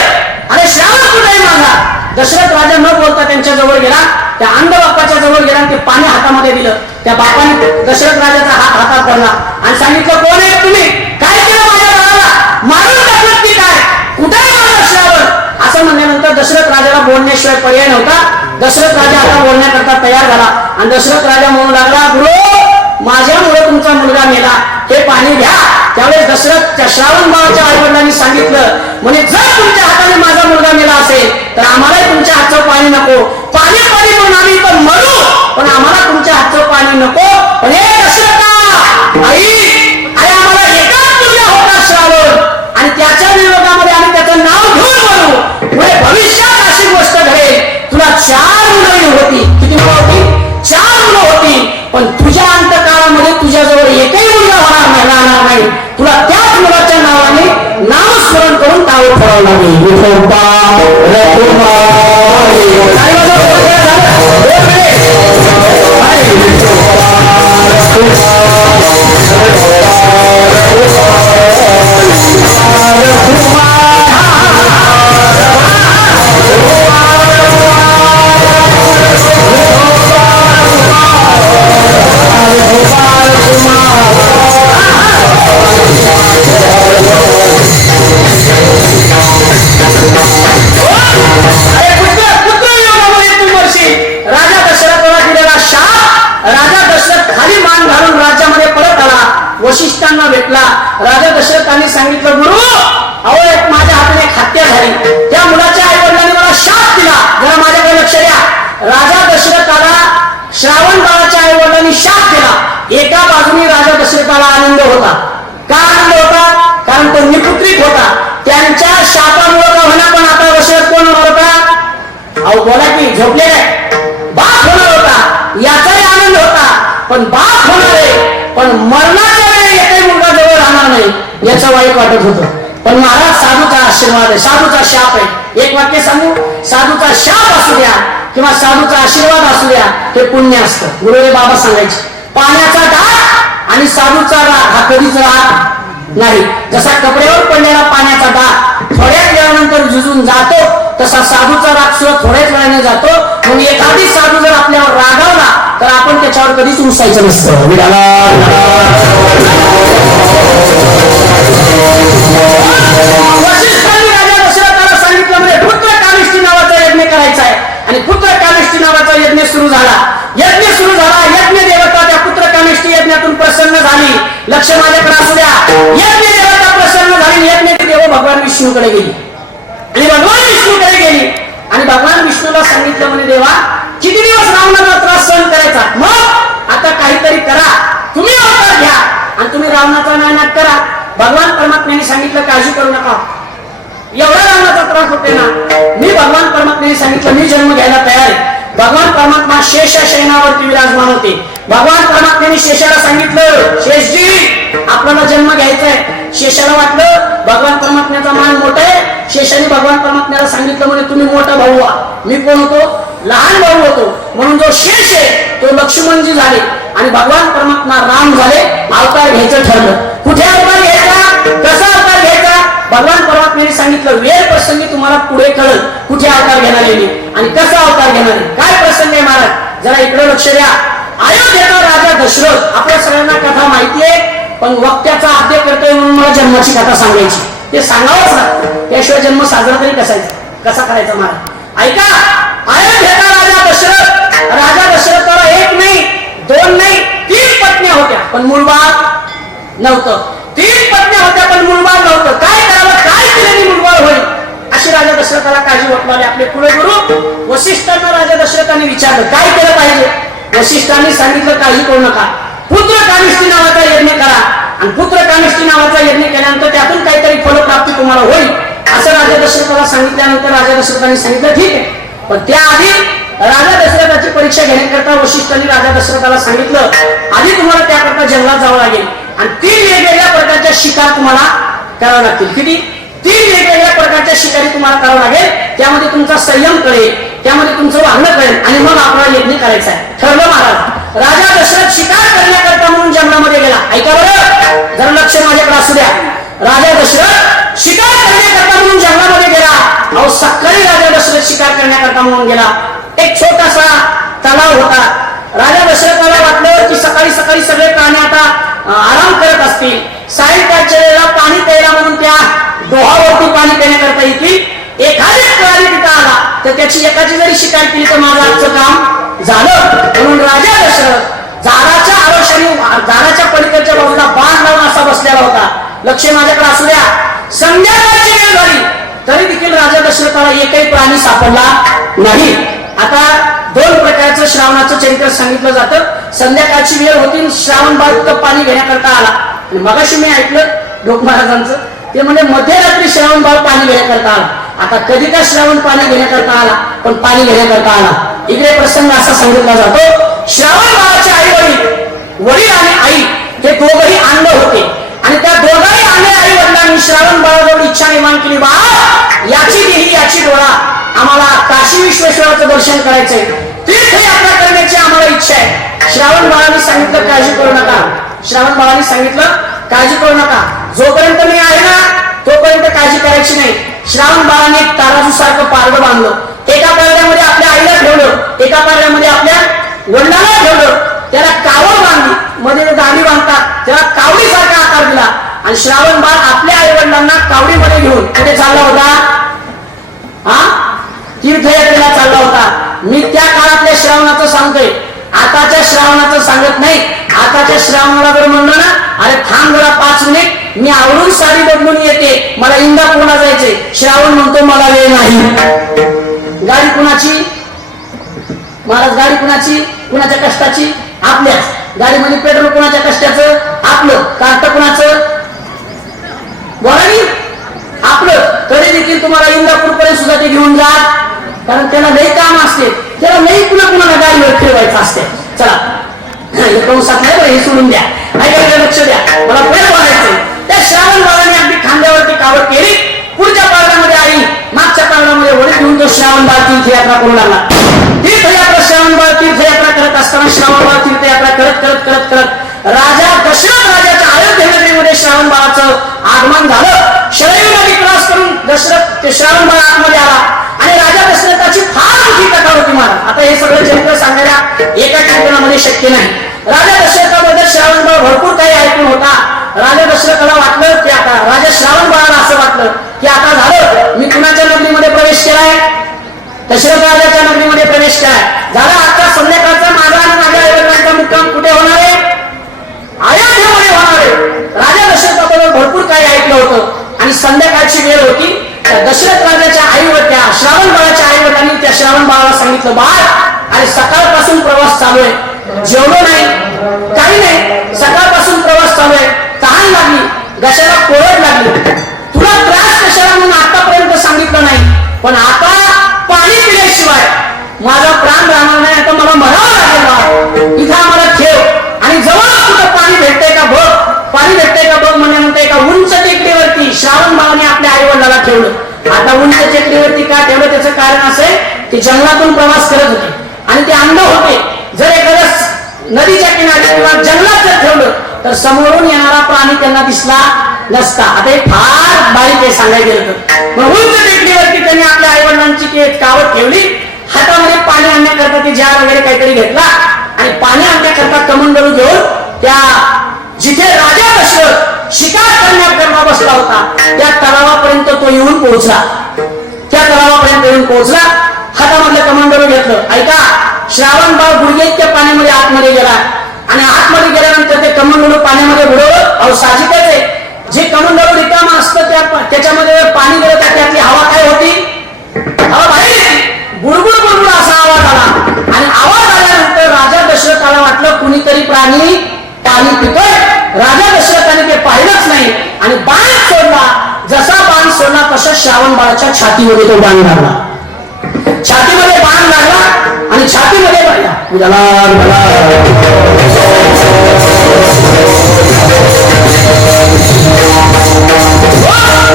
अरे श्रावण कुठे माझा? दशरथ राजा न बोलता त्यांच्या जवळ गेला. त्या अंध बापाच्या जवळ गेला आणि ते पाणी हातामध्ये दिलं. त्या बापाने दशरथ राजाचा हात हातात धरला आणि सांगितलं, कोण आहे तुम्ही? काय केलं माझ्या बाळाला? मारून टाकलं की काय? कुठे माझा श्रावण? असं म्हणल्यानंतर दशरथ राजाला बोलण्याशिवाय पर्याय नव्हता. दशरथ राजा आता बोलण्याकरता तयार झाला आणि दशरथ राजा म्हणू लागला, गुरु माझ्यामुळे तुमचा मुलगा मेला, हे पाणी घ्या. त्यावेळेस दशरथ श्रावण बाळाच्या आईवडिलांनी सांगितलं, म्हणे जर तुमच्या हाताने माझा मुलगा मेला असेल तर आम्हालाही तुमच्या हातचं पाणी नको. पाणी पाणी म्हणून आम्ही पण मरू, पण आम्हाला तुमच्या हातचं पाणी नको. पण हे दशरथा आई, अरे आम्हाला एकाच मुलगा होता श्रावण आणि त्याच्या विरोधामध्ये आम्ही त्याचं नाव घेऊन म्हणू, पुढे भविष्यात अशी गोष्ट घडेल. तुला 4 मुलं होती. किती मुलं होती? 4 मुलं होती. पण तुझ्या अंतकाळामध्ये तुझ्याजवळ एकही मुलगा होणार राहणार नाही. तुला त्याच मुलाच्या नावाने नामस्मरण करून नाव ठेवावं लागेल. होता. का आनंद होता? कारण तो निपुत्रिक होता. त्यांच्या शापामुळे का होणार, पण आता दशरथ कोण होणार होता? अहो बोला की, झोपले काय? बाप होणार होता, याचाही आनंद होता. पण बाप होणार आहे, पण मरणाच्या वेळी एकही मुलगा जवळ राहणार नाही याचं वाईट वाटत होतं. पण महाराज साधूचा आशीर्वाद आहे, साधूचा शाप आहे. एक वाक्य सांगू, साधूचा शाप असू द्या किंवा साधूचा आशीर्वाद असू द्या, ते पुण्य असतं. गुरुदेव बाबा सांगायचे, पाण्याचा डाग आणि साधूचा राग हा कधीच राग नाही. जसा कपड्यावर पडलेला पाण्याचा डाग थोड्याच वेळानंतर झुजून जातो, तसा साधूचा राग सुद्धा थोड्याच वेळाने जातो. म्हणून एखादी साधू जर आपल्यावर रागावला तर आपण त्याच्यावर कधीच रुसायचं नसतं. वशिष्ठांनी राजा दशरथाला सांगितलं, म्हणजे पुत्र कामिष्ठी नावाचा यज्ञ करायचा आहे. आणि पुत्र कामिष्ठी नावाचा यज्ञ सुरू झाला. यज्ञ सुरू झाला. यज्ञ देवता त्या पुत्र कामिष्ठी यज्ञातून प्रसन्न झाली. लक्ष माझ्याकडे असू द्या. यज्ञ देवता प्रसन्न झाली. यज्ञ देव भगवान विष्णूकडे गेली आणि भगवान विष्णूकडे गेली आणि भगवान विष्णूला सांगितलं, म्हणे देवा, किती दिवस रावणाचा त्रास सहन करायचा, मग आता काहीतरी करा, तुम्ही अवतार घ्या आणि तुम्ही रावणाचा नायनाट करा. भगवान परमात्म्याने सांगितलं, काळजी करू नका, एवढा रावणाचा त्रास होते ना, मी भगवान परमात्म्याने सांगितलं मी जन्म घ्यायला तयार आहे. भगवान परमात्मा शेष शयनावरती विराजमान होते. भगवान परमात्म्याने शेषाला सांगितलं, शेषजी आपल्याला जन्म घ्यायचा आहे. शेषाला वाटलं भगवान परमात्म्याचा मान मोठा आहे. शेषाने भगवान परमात्म्याला सांगितलं, म्हणे तुम्ही मोठा भाऊ व्हा. मी कोण होतो? लहान भाऊ होतो. म्हणून जो शेष आहे तो लक्ष्मणजी झाले आणि भगवान परमात्मा राम झाले. अवतार घ्यायचं ठरलं. कुठे अवतार घ्यायचा, कसा अवतार घ्यायचा? भगवान परमात्म्याने सांगितलं, वेळ प्रसंगी तुम्हाला पुढे कळल कुठे अवतार घेणार आहे आणि कसा अवतार घेणार आहे. काय प्रसंग आहे महाराज, जरा इकडे लक्ष द्या. अयोध्येचा राजा दशरथ, आपल्या सगळ्यांना कथा माहिती आहे, पण वक्त्याचा आद्य करतोय म्हणून मला जन्माची कथा सांगायची. ते सांगावंच लागतं, त्याशिवाय जन्म साजरा तरी कसा करायचा महाराज. ऐका, अयोध्येचा राजा दशरथाला एक नाही, दोन नाही, 3 पत्न्या होत्या, पण मूलबाळ नव्हतं. 3 पत्न्या होत्या पण मूलबाळ नव्हतं. काय करावं, काय केल्याने मूलबाळ होईल अशी राजा दशरथाला काळजी वाटली. आपले कुलगुरू वशिष्ठांना राजा दशरथाने विचारलं, काय केलं पाहिजे? वशिष्ठांनी सांगितलं, काही करू नका, पुत्र कामिष्ठी नावाचा यज्ञ करा आणि पुत्र कामिष्ठी नावाचा यज्ञ केल्यानंतर त्यातून काहीतरी फलप्राप्ती तुम्हाला होईल असं राजा दशरथाला सांगितल्यानंतर राजा दशरथाने सांगितलं, ठीक आहे. पण त्याआधी राजा दशरथाची परीक्षा घेण्याकरता वशिष्ठांनी राजा दशरथाला सांगितलं, आधी तुम्हाला त्याकरता जंगलात जावं लागेल आणि 3 वेगवेगळ्या प्रकारच्या शिकार तुम्हाला कराव्या लागतील. किती? 3 वेगवेगळ्या प्रकारच्या शिकारी तुम्हाला करावं लागेल. त्यामध्ये तुमचा संयम कळेल, त्यामध्ये तुमचं वागणं कळेल आणि मग आपल्याला यज्ञ करायचा आहे. ठरलं महाराज. राजा दशरथ शिकार करण्याकरता म्हणून जंगलामध्ये गेला. ऐका बरं, जरा लक्ष माझ्याकडे असू द्या. राजा दशरथ शिकार करण्याकरता म्हणून जंगलामध्ये गेला. अहो सकाळी राजा दशरथ शिकार करण्याकरता म्हणून गेला. एक छोटासा तलाव होता. राजा दशरथाला वाटलं की सकाळी सकाळी सगळे प्राणी आता आराम करत असतील, सायंकाळच्या वेळेला पाणी प्यायला म्हणून त्या डोहावरती पाणी पिण्याकरता येतील. एखादी प्राणी तिथं आला तर त्याची एकाची जरी शिकार केली तर माझं आजचं काम झालं. म्हणून राजा दशरथ झाडाच्या आरोशाने, झाडाच्या पलीकडच्या बाजूला बाण लावून असा बसलेला होता. लक्ष माझ्याकडे असू द्या. संध्याकाळची वेळ झाली तरी देखील राजा दशरथाला एकही प्राणी सापडला नाही. आता 2 प्रकारचं श्रावणाचं चरित्र सांगितलं जातं. संध्याकाळची वेळ होती, श्रावण बाळ पाणी घेण्याकरता आला. आणि मगाशी मी ऐकलं लोक महाराजांचं, ते म्हणजे मध्यरात्री श्रावण बाळ पाणी घेण्याकरता आला. आता कधी का श्रावण पाणी घेण्याकरता आला, पण पाणी घेण्याकरता आला. इकडे प्रसंग असा सांगितला जातो, श्रावण बाळाचे वडील आणि आई हे दोघंही अंध होते आणि त्या दोघांही अंध आई वडिलांनी श्रावण बाळाजवळ इच्छा निर्माण केली, बाळा याची देही याची डोळा, आम्हाला काशी विश्वेश्वराचं दर्शन करायचंय, तीर्थयात्रा करण्याची आम्हाला इच्छा आहे. श्रावण बाळाने सांगितलं, काळजी करू नका. श्रावण बाळाने सांगितलं, काळजी करू नका, जोपर्यंत मी आहे ना तोपर्यंत काळजी करायची नाही. श्रावण बाळाने एक ताराजू सारखं पारडं बांधलं. एका पारड्यामध्ये आपल्या आईला ठेवलं, एका पारड्यामध्ये आपल्या वडिलांना ठेवलं. त्याला कावड बांधली, मध्ये दाढी बांधतात त्याला कावडी सारखा आकार दिला आणि श्रावण बाळ आपल्या आई वडिलांना कावडीमध्ये घेऊन कुठे चालला होता? तीर्थयात्रेला चालला होता. मी त्या काळातल्या श्रावणाचं सांगतोय, आताच्या श्रावणाचं सांगत नाही. आताच्या श्रावणाला जर म्हणलं ना, अरे थांब जरा 5 मिनिट, मी आवडून साडी बदलून येते, मला इंदापूरला जायचे. श्रावण म्हणतो मला वेळ नाही. गाडी कुणाची? महाराज गाडी कुणाची, कुणाच्या कष्टाची? आपल्याच. गाडीमध्ये पेट्रोल कुणाच्या कष्टाचं? आपलं. कार्ट कुणाचं? बोला आपलं. तरी देखील तुम्हाला इंदापूरपर्यंत सुद्धा ते घेऊन जा, कारण त्याला लई काम असते, त्याला लई कुणाला गाडीवर फिरवायचं असते. चला कंसात नाही बरं, हे सोडून द्या. ऐकायला लक्ष द्या, मला पुढे बोलायचं. त्या श्रावण बाळाने अगदी खांद्यावरती कावड केली. पुढच्या पारडामध्ये आई, मागच्या पारडामध्ये वडील घेऊन तो श्रावण बाळ तीर्थयात्रा करू लागला. तीर्थयात्रा श्रावण बाळ तीर्थयात्रा करत असताना श्रावण बाळ तीर्थयात्रा करत करत करत करत राजा दशरथ राजाच्या अयोध्या नगरीमध्ये श्रावण बाळाचं आगमन झालं. शरयू नदी क्रॉस करून दशरथ ते श्रावण बाळ आतमध्ये आला आणि राजा दशरथाची फार मोठी कथा होती महाराज. आता हे सगळं चरित्र सांगण्याला एका कीर्तनामध्ये शक्य नाही. राजा दशरथाबद्दल श्रावण बाळ भरपूर काही ऐकून होता. राजा दशरथाला वाटलं की आता राजा श्रावण बाळाला असं वाटलं की आता झालं, मी कुणाच्या नगरीमध्ये प्रवेश केलाय? दशरथ राजाच्या नगरीमध्ये प्रवेश केलाय. झाला आता संध्याकाळचा माझा आणि माझ्या आईवडिलांचा मुक्काम कुठे होणार आहे? अयोध्येमध्ये होणार आहे. राजा दशरथाबद्दल भरपूर काही ऐकलं होतं आणि संध्याकाळची वेळ होती. दशरथ राजाच्या आईवर, त्या श्रावण बाळाच्या आईवडिलांनी त्या श्रावण बाळाला सांगितलं, बाळ आणि सकाळपासून प्रवास चालू आहे, जेवलो नाही, काही नाही, सकाळपासून प्रवास चालू आहे, तहान लागली, घशाला कोरड लागली, तुला त्रास कशाला म्हणून आतापर्यंत सांगितलं नाही, पण आता पाणी पिल्याशिवाय माझा प्राण राहणार नाही, आता मला म्हणावं लागेल बाळ, इथं आम्हाला ठेव आणि जवळ कुठं पाणी भेटतंय का बघ, पाणी भेटतंय का बघ म्हणल्यानंतर एका उंच टेकडीवरती श्रावण बाळाने आपल्या आई वडिलाला ठेवलं. आता उंच टेकडीवरती का ठेवलं त्याचं कारण असे, ते जंगलातून प्रवास करत होते आणि ते अंध होते. जर एखाद्या नदीच्या किनारी किंवा जंगलात जर ठेवलं तर समोरून येणारा प्राणी त्यांना दिसला नसता. आता हे फार बारीक आहे सांगायला गेलं तर. उंच टेकडीवरती त्यांनी आपल्या आई वडिलांची कावड ठेवली. हातामध्ये पाणी आणण्याकरता ते जार वगैरे काहीतरी घेतला आणि पाणी आणण्याकरता कमंडलू घेऊन त्या जिथे राजा दशरथ शिकार करण्याकरता बसला होता त्या तलावापर्यंत तो येऊन पोहोचला. त्या तलावापर्यंत येऊन पोहोचला, हातामधलं कमंडलू घेतलं. ऐका, श्रावण बाळ गुडघेच्या पाण्यामध्ये आतमध्ये गेला आणि आतमध्ये गेल्यानंतर ते कमंडलू पाण्यामध्ये बुडवलं. अहो साहजिकच आहे, जे कमंडलू रिकामा असतं त्याच्यामध्ये पाणी गेलं तर त्यातली हवा काय होती? हवा बाहेर येते. बुडबुड बुडबुड असा आवाज आला आणि आवाज आल्यानंतर राजा दशरथाला वाटलं कुणीतरी प्राणी पाणी पितोय. राजा दशरथाने ते पाहिलंच नाही आणि बाण सोडला. जसा बाण सोडला तसा श्रावण बाळाच्या छातीमध्ये तो बाण लागला. छातीमध्ये बाण लागला आणि छातीमध्ये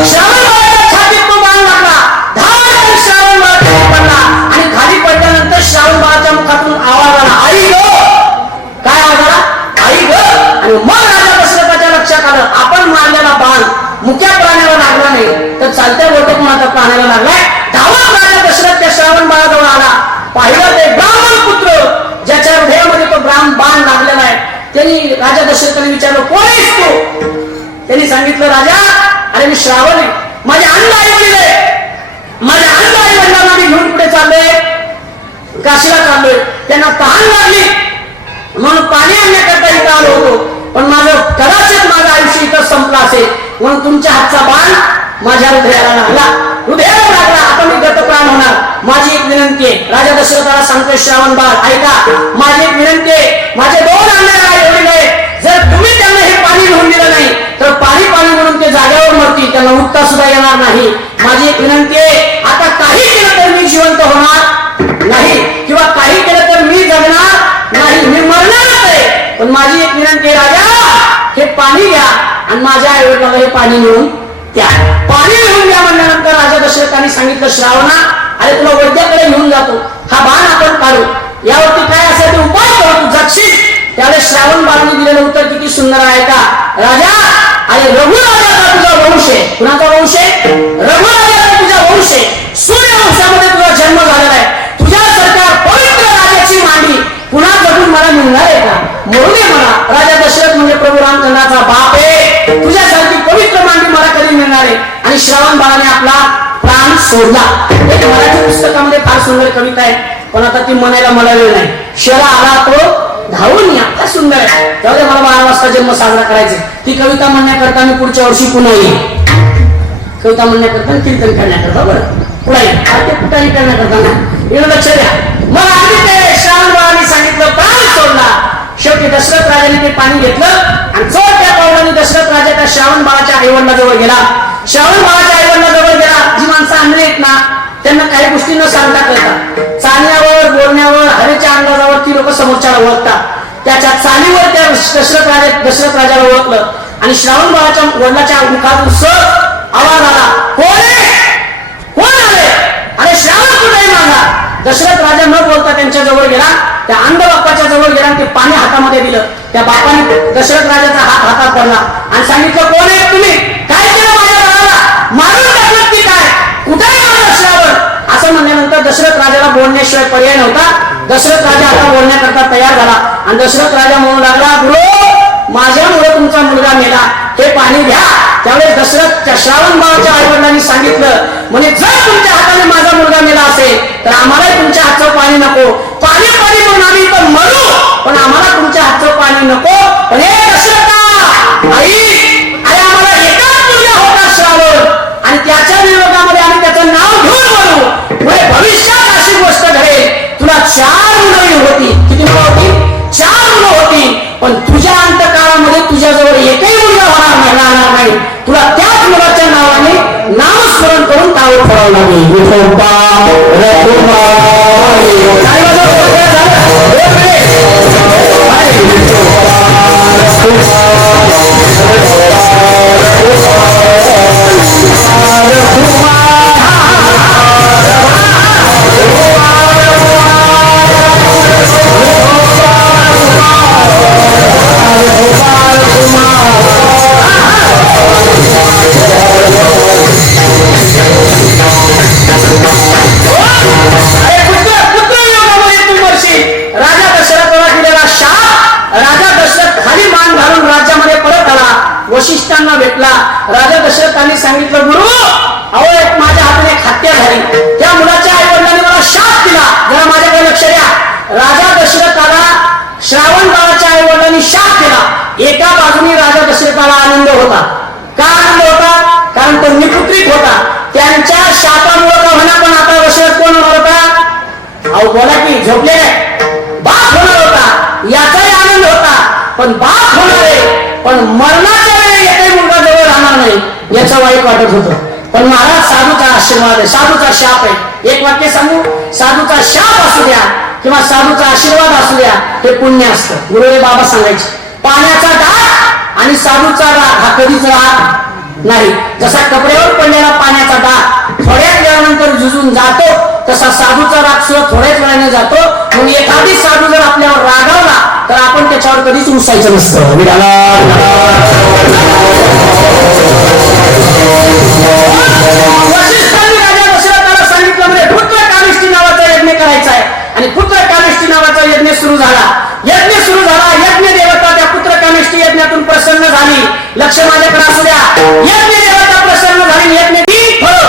श्रावण बाळाच्या छातीत तो बाण लागला. धाड श्रावण बाळाच्या पडला आणि खाली पडल्यानंतर श्रावण बाळाच्या मुखातून आवाज आला, आई ग. काय आवाज आला? आई ग. आणि मग राजा दशरथाच्या लक्षात आलं, आपण मारलेला बाण मुख्या प्राण्याला लागला नाही तर चालत्या बोटे कोणाचा प्राण्याला लागलाय. धावत राजा दशरथ त्या श्रावण बाळाजवळ आला. पाहिलं ते ब्राह्मण पुत्र ज्याच्या हृदयामध्ये तो बाण लागलेला आहे. त्यांनी राजा दशरथाने विचारलं, कोण आहेस तू? त्यांनी सांगितलं, राजा अरे मी श्रावण आहे, माझे अंध आई वडील आहे, माझ्या अंध आई वडिलांना मी घेऊन पुढे चाललोय, काशीला चाललोय, त्यांना तहान लागली म्हणून पाणी आणण्याकरता इथं आलो होतो, पण कदाचित माझं आयुष्य इथं संपलं असेल म्हणून तुमच्या हातचा बाण माझ्या हृदयाला लागला. आता मी गतप्राण होणार. माझी एक विनंती आहे. राजा दशरथाला सांगतोय श्रावण बाळ, ऐका माझी एक विनंती आहे, माझे दोन अंधारे आई वडील आहेत, जर तुम्ही त्यांना हे पाणी घेऊन दिलं नाही तर पाणी म्हणून ते जागेवर मरतील, त्यांना उठता सुद्धा येणार नाही. माझी एक विनंती आहे, आता काही केलं तर मी जिवंत होणार नाही किंवा काही केलं तर मी जगणार नाही, मी मरणारच आहे. पण माझी एक विनंती आहे, राजा हे पाणी घ्या आणि माझ्या आई वडिलांना हे पाणी नेऊन द्या. पाणी घेऊन द्या म्हणल्यानंतर राजा दशरथाने सांगितलं, श्रावणा अरे तुला वैद्याकडे घेऊन जातो, हा बाण आपण काढू, यावरती काय असेल ते उपाय करू, तू जगशील. त्यावेळेस श्रावण बाळाने दिलेलं उत्तर किती सुंदर आहे का, राजा अरे रघुराजाचा तुझा वंश आहे. कुणाचा वंश आहे? रघुराजाचा तुझा वंश आहे. सूर्यवंशामध्ये तुझा जन्म झालेला आहे. तुझ्यासारख्या पवित्र राजाची मांडी पुन्हा जगून मला मिळणार आहे का? मरू दे मला. राजा दशरथ म्हणजे प्रभू रामचंद्राचा बाप आहे. तुझ्यासारखी पवित्र मांडी मला कधी मिळणार आहे? आणि श्रावण बाळाने आपला प्राण सोडला. एक मराठी पुस्तकामध्ये फार सुंदर कविता आहे, पण आता ती म्हणायला मला वेळ नाही. शरा आला तो धावून या, काय सुंदर आहे. त्यामुळे मला 12 वाजता जन्म साजरा करायचा. ती कविता म्हणण्याकरता मी पुढच्या वर्षी पुन्हा येईल. कविता म्हणण्याकरता कीर्तन करण्याकरता बरं पुढे कुठेही करण्याकरता ना. एवढं लक्ष द्या. मग आधी ते शेवटी दशरथ राजाने ते पाणी घेतलं आणि जो त्या पावलाने दशरथ राजा त्या श्रावण बाळाच्या आईवडिलाजवळ गेला. श्रावण बाळाच्या आईवडिलाजवळ गेला. जी माणसं आंधळी आहेत ना त्यांना काही गोष्टी न सांगता कळतात. चालण्यावर, बोलण्यावर, हवेच्या अंदाजावर ती लोक समोरच्याला ओळखतात. त्याच्या चालीवर त्या दशरथ राजाला ओळखलं आणि श्रावण बाळाच्या वडिलाच्या मुखातून सहज आवाज आला, कोण आहे? कोण आले? अरे श्रावण कुठे माझा? दशरथ राजा न बोलता त्यांच्या जवळ गेला. त्या अंध बापाच्या जवळ गेला आणि ते पाणी हातामध्ये दिलं. त्या बापाने दशरथ राजाचा हात हातात धरला आणि सांगितलं, कोण आहे तुम्ही? काय केलं माझ्या बाळाला? मारून टाकलं की काय? कुठे माझा श्रावण? असं म्हणल्यानंतर दशरथ राजाला बोलण्याशिवाय पर्याय नव्हता. दशरथ राजा आता बोलण्याकरता तयार झाला आणि दशरथ राजा म्हणू लागला, गुरु माझ्यामुळे तुमचा मुलगा मेला, हे पाणी घ्या. त्यावेळेस दशरथच्या श्रावण बाळाच्या आईवडिलांनी सांगितलं, म्हणे जर तुमच्या हाताने माझा मुलगा मेला असेल तर आम्हालाही तुमच्या हातचं पाणी नको. पाणी पाणी म्हणून आम्ही तर मरू, पण आम्हाला तुमच्या हातचं पाणी नको. पण हे दशरथा आई, अरे आम्हाला एकाच मुलगा होता श्रावण आणि त्याच्या विरोधामध्ये आम्ही त्याचं नाव घेऊन मरू. पुढे भविष्यात अशी गोष्ट घडेल, तुला 4 मुलं होती. किती मुलं होती? 4 मुलं होती. पण तुझ्या अंतकाळामध्ये तुझ्याजवळ एकही मुलगा राहणार नाही. तुला त्याच मुलाच्या नावाने नामस्मरण करून टावर फोडावं लागेल. वशिष्ठांना भेटला. राजा दशरथांनी सांगितलं, गुरु अहो एक माझ्या हाताने हत्या झाली, त्या मुलाच्या आईवडिलांनी मला शाप दिला. जरा माझ्याकडे लक्ष द्या. राजा दशरथाला श्रावण बाळाच्या आईवडिलांनी शाप दिला. एका बाजूने राजा दशरथाला आनंद होता. का आनंद होता? कारण तो निपुत्रिक होता. त्यांच्या शापामुळे का होणार, पण आता दशरथ कोण होणार होता? अहो बोला की झोपले बाप होणार होता, याचाही आनंद होता. पण बाप होणार आहे, पण मरणाच्या वेळी एकही मुलगा जवळ राहणार नाही याचं वाईट वाटत होतं. पण महाराज साधूचा आशीर्वाद आहे, साधूचा शाप आहे. एक वाक्य सांगू, साधूचा शाप असू द्या किंवा साधूचा आशीर्वाद असू द्या, ते पुण्य असतं. गुरुदेव बाबा सांगायचे, पाण्याचा डाग आणि साधूचा राग हा कधीच राहत नाही. जसा कपड्यावर पडलेला पाण्याचा डाग थोड्याच वेळानंतर झुजून जातो, तसा साधूचा राग सुद्धा थोड्याच वेळाने जातो. म्हणून एखादी साधू जर आपल्यावर रागावला तर आपण त्याच्यावर कधीच रुसायचं नसतं. वशिष्ठांनी राजा दशरथाला सांगितलं, म्हणजे पुत्र कामिष्ठी नावाचा यज्ञ करायचा आहे. आणि पुत्र कामिष्ठी नावाचा यज्ञ सुरू झाला. यज्ञ सुरू झाला. यज्ञ देवता त्या पुत्र कामिष्ठी यज्ञातून प्रसन्न झाली. लक्ष माझ्याकडे असू द्या. यज्ञ देवता प्रसन्न झाली. यज्ञ 3 फळ,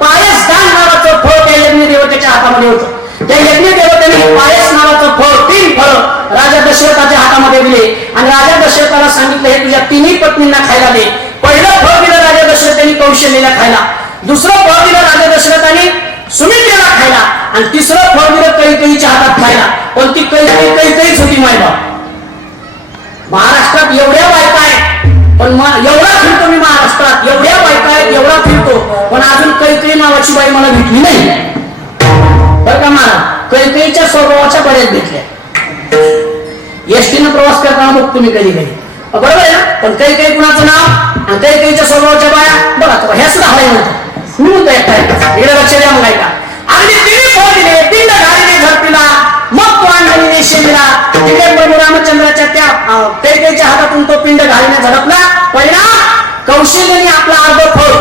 पायसदान नावाचं फळ त्या यज्ञ देवतेच्या हातामध्ये होतं. त्या यज्ञ देवतेने पायस नावाचं फळ 3 फळ राजा दशरथाच्या हातामध्ये दिले आणि राजा दशरथाला सांगितलं, हे तुझ्या 3ही पत्नींना खायला दे. पहिलं फळ दिलं राजा दशरथांनी कौशल्येला खायला, दुसरं फळ दिलं राजा दशरथांनी सुमित्रेला खायला आणि तिसरं फळ दिलं कैकेयीच्या हातात खायला. पण ती कैकेयीच होती मायबा. महाराष्ट्रात एवढ्या बायका आहेत, पण एवढा फिरतो मी महाराष्ट्रात, एवढ्या बायका आहेत, एवढा फिरतो, पण अजून कैकेयी नावाची बाई मला भेटली नाही. बरं का महाराज, कैकेयीच्या स्वभावाच्या बऱ्याच भेटल्या. एसटीनं प्रवास करताना बघ तुम्ही कधी कधी, बरोबर आहे ना. पण कैकेयी कुणाचं नाव आणि कैकेयीच्या स्वभावाच्या बाया बघा, ह्या सुद्धा हवाई म्हणतात. मी म्हणतो एकटा लक्ष द्या. मग ऐका, अगदी 3 फळ दिले, पिंड घालीने धरतीला, मग तो अंजनीने शेलीला. तिथे प्रभू रामचंद्राच्या त्या कैकेयीच्या हातातून तो पिंड घालीने झडपला. परिणाम कौशल्याने आपला अर्ध फळ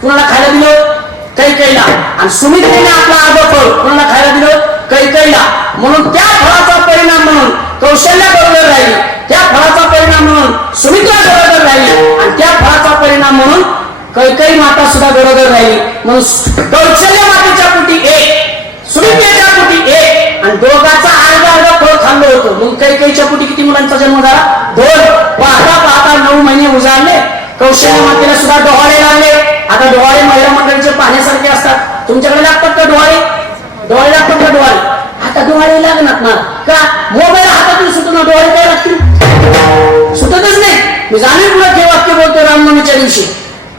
कुणाला खायला दिलं? कैकेयीला. आणि सुमित्रेने आपला अर्ध फळ कुणाला खायला दिलं? कैकेयीला. म्हणून त्या फळाचा परिणाम म्हणून कौशल्या बरोबर राहिली, त्या फळाचा परिणाम म्हणून सुमित्रा बरोबर राहिली आणि त्या फळाचा परिणाम म्हणून कैकेयी माता सुद्धा बरोबर राहिली. म्हणून कौशल्य मातेच्या पोटी 1, सुमित्रेच्या पोटी 1 आणि दोघांचा अर्धा फळ खाल्लं होतं. म्हणून कैकेयीच्या पोटी किती मुलांचा जन्म झाला? 2. पाहता पाहता 9 महिने उजाडले. कौशल्य मातेला सुद्धा डोहाळे लागले. आता डोहाळे महिला मंडळीचे पाहण्यासारखे असतात. तुमच्याकडे लागतात का डोहाळे? डोहाळे लागतात का डोहाळे? आता डोळे लागणार ना का मोबाईल हातातून सुटून डोळे काय लागतील सुटतच नाही. मी जाणीवपूर्वक हे वाक्य बोलतो रामनवमीच्या दिवशी.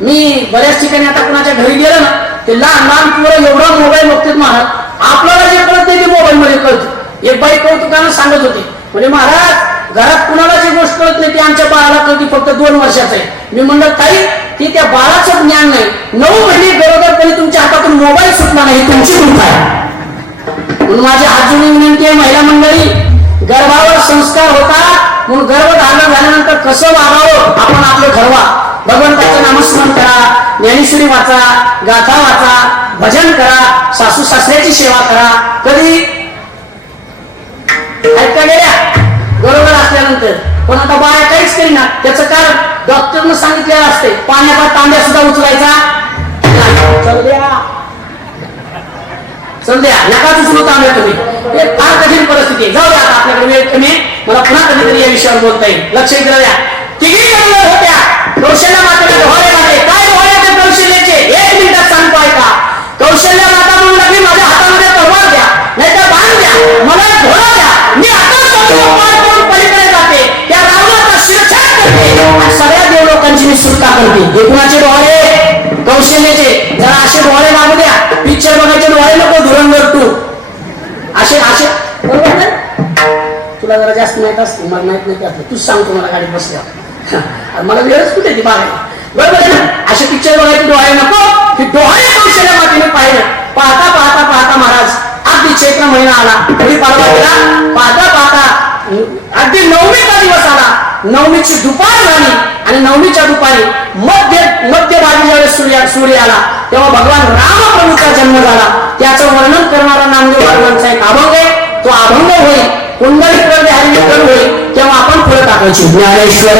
मी बऱ्याच ठिकाणी आता कुणाच्या घरी गेलो ना ते लहान लहान पोरं एवढा मोबाईल बघतात महाराज आपल्याला जे कळत नाही ते मोबाईल मध्ये कळतं. एक बाई कौतुकानं सांगत होती म्हणजे महाराज घरात कुणाला जी गोष्ट कळत नाही ती आमच्या बाळाला कळती फक्त 2 वर्षाचं आहे. मी म्हणलं ताई ती त्या बाळाचं ज्ञान नाही 9 महिने गरोदरपणे तुमच्या हातातून मोबाईल सुटला नाही तुमची कृपा आहे. म्हणून माझी हात जोडून विनंती आहे महिला मंडळी गर्भावर संस्कार होतात म्हणून गर्भधारण झाल्यानंतर कसं वागावं आपण आपलं ठरवा. भगवंताचं नामस्मरण करा ज्ञानेश्वरी वाचा गाथा वाचा भजन करा सासू सासऱ्याची सेवा करा. कधी ऐका गेल्या गरोदर असल्यानंतर पण आता बाया काहीच करीना त्याचं कारण डॉक्टरनं सांगितलेलं असते पाण्याचा तांब्या सुद्धा उचलायचा चल द्या नका उचलू तांब्या तुम्ही. हे फार कठीण परिस्थिती आहे. जाऊ द्या आता आपल्याकडे वेळ कमी मला पुन्हा कधीतरी या विषयावर बोलता येईल. लक्ष इकडे द्या. तिघी गरोदर होत्या कौशल्या मातेला डोहाळ्यामध्ये काय डोहाळ्याचे कौशल्याचे 1 मिनिटात सांगतो ऐका. कौशल्या माता म्हणू लागली माझ्या हातामध्ये तलवार द्या नाहीतर बाण द्या मला घोडा द्या मी आता पार करून पलीकडे जाते त्या रावणाचा शिरछेद करते आणि सगळ्या देव लोकांची मी सुटका करते. हे कुणाचे डोहाळे कौशल्याचे. जरा असे डोहाळे लागू द्या पिक्चर बघायचे डोहाळे नको धुरंधर 2 असे असे बरोबर ना. तुला जरा जास्त माहित असते मला माहित नाही असतं तूच सांगतो मला गाडीत बसल्या मला वेळच कुठे ती बघायला बरोबर आहे ना. असे पिक्चर बघायचे डोहाळे नको की डोहाळे कौशल्या मातीने पाहिलं पाहता पाहता पाहता महाराज अगदी चैत्र महिना आला कधी पाडवा गेला पाहता पाहता अगदी 9वीचा दिवस आला. 9वीची दुपार झाली आणि 9वीच्या दुपारी मध्यभागी ज्यावेळेस सूर्य आला तेव्हा भगवान रामप्रभूचा जन्म झाला. त्याचं वर्णन करणारा नामदेव बाबांचा एक अभंग आहे. तो अभंग होईल कुंडलिक वरती हरिविठ्ठल होईल तेव्हा आपण पुढे टाकायची. ज्ञानेश्वर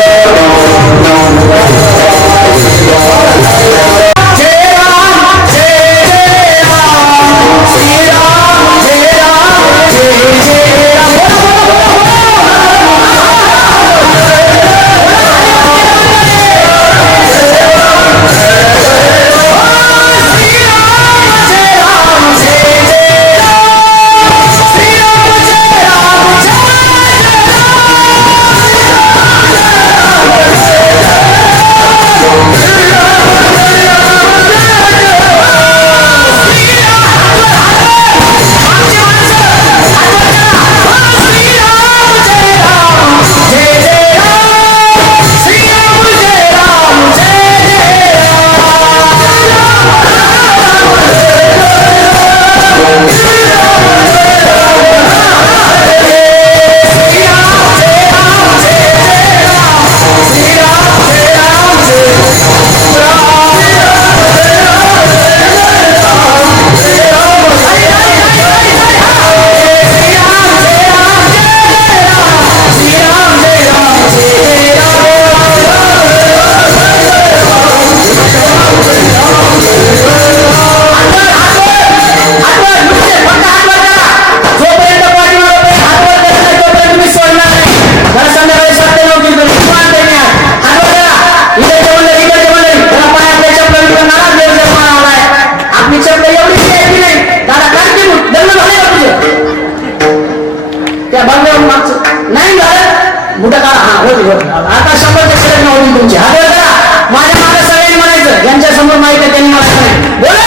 आता 100% नव्हती तुमची हात वर करा. माझ्या मागे सगळ्यांनी म्हणायचं ज्यांच्या समोर माहिती आहे त्यांनी मला सांगितलं बोला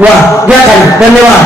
वाह घ्या खाली धन्यवाद.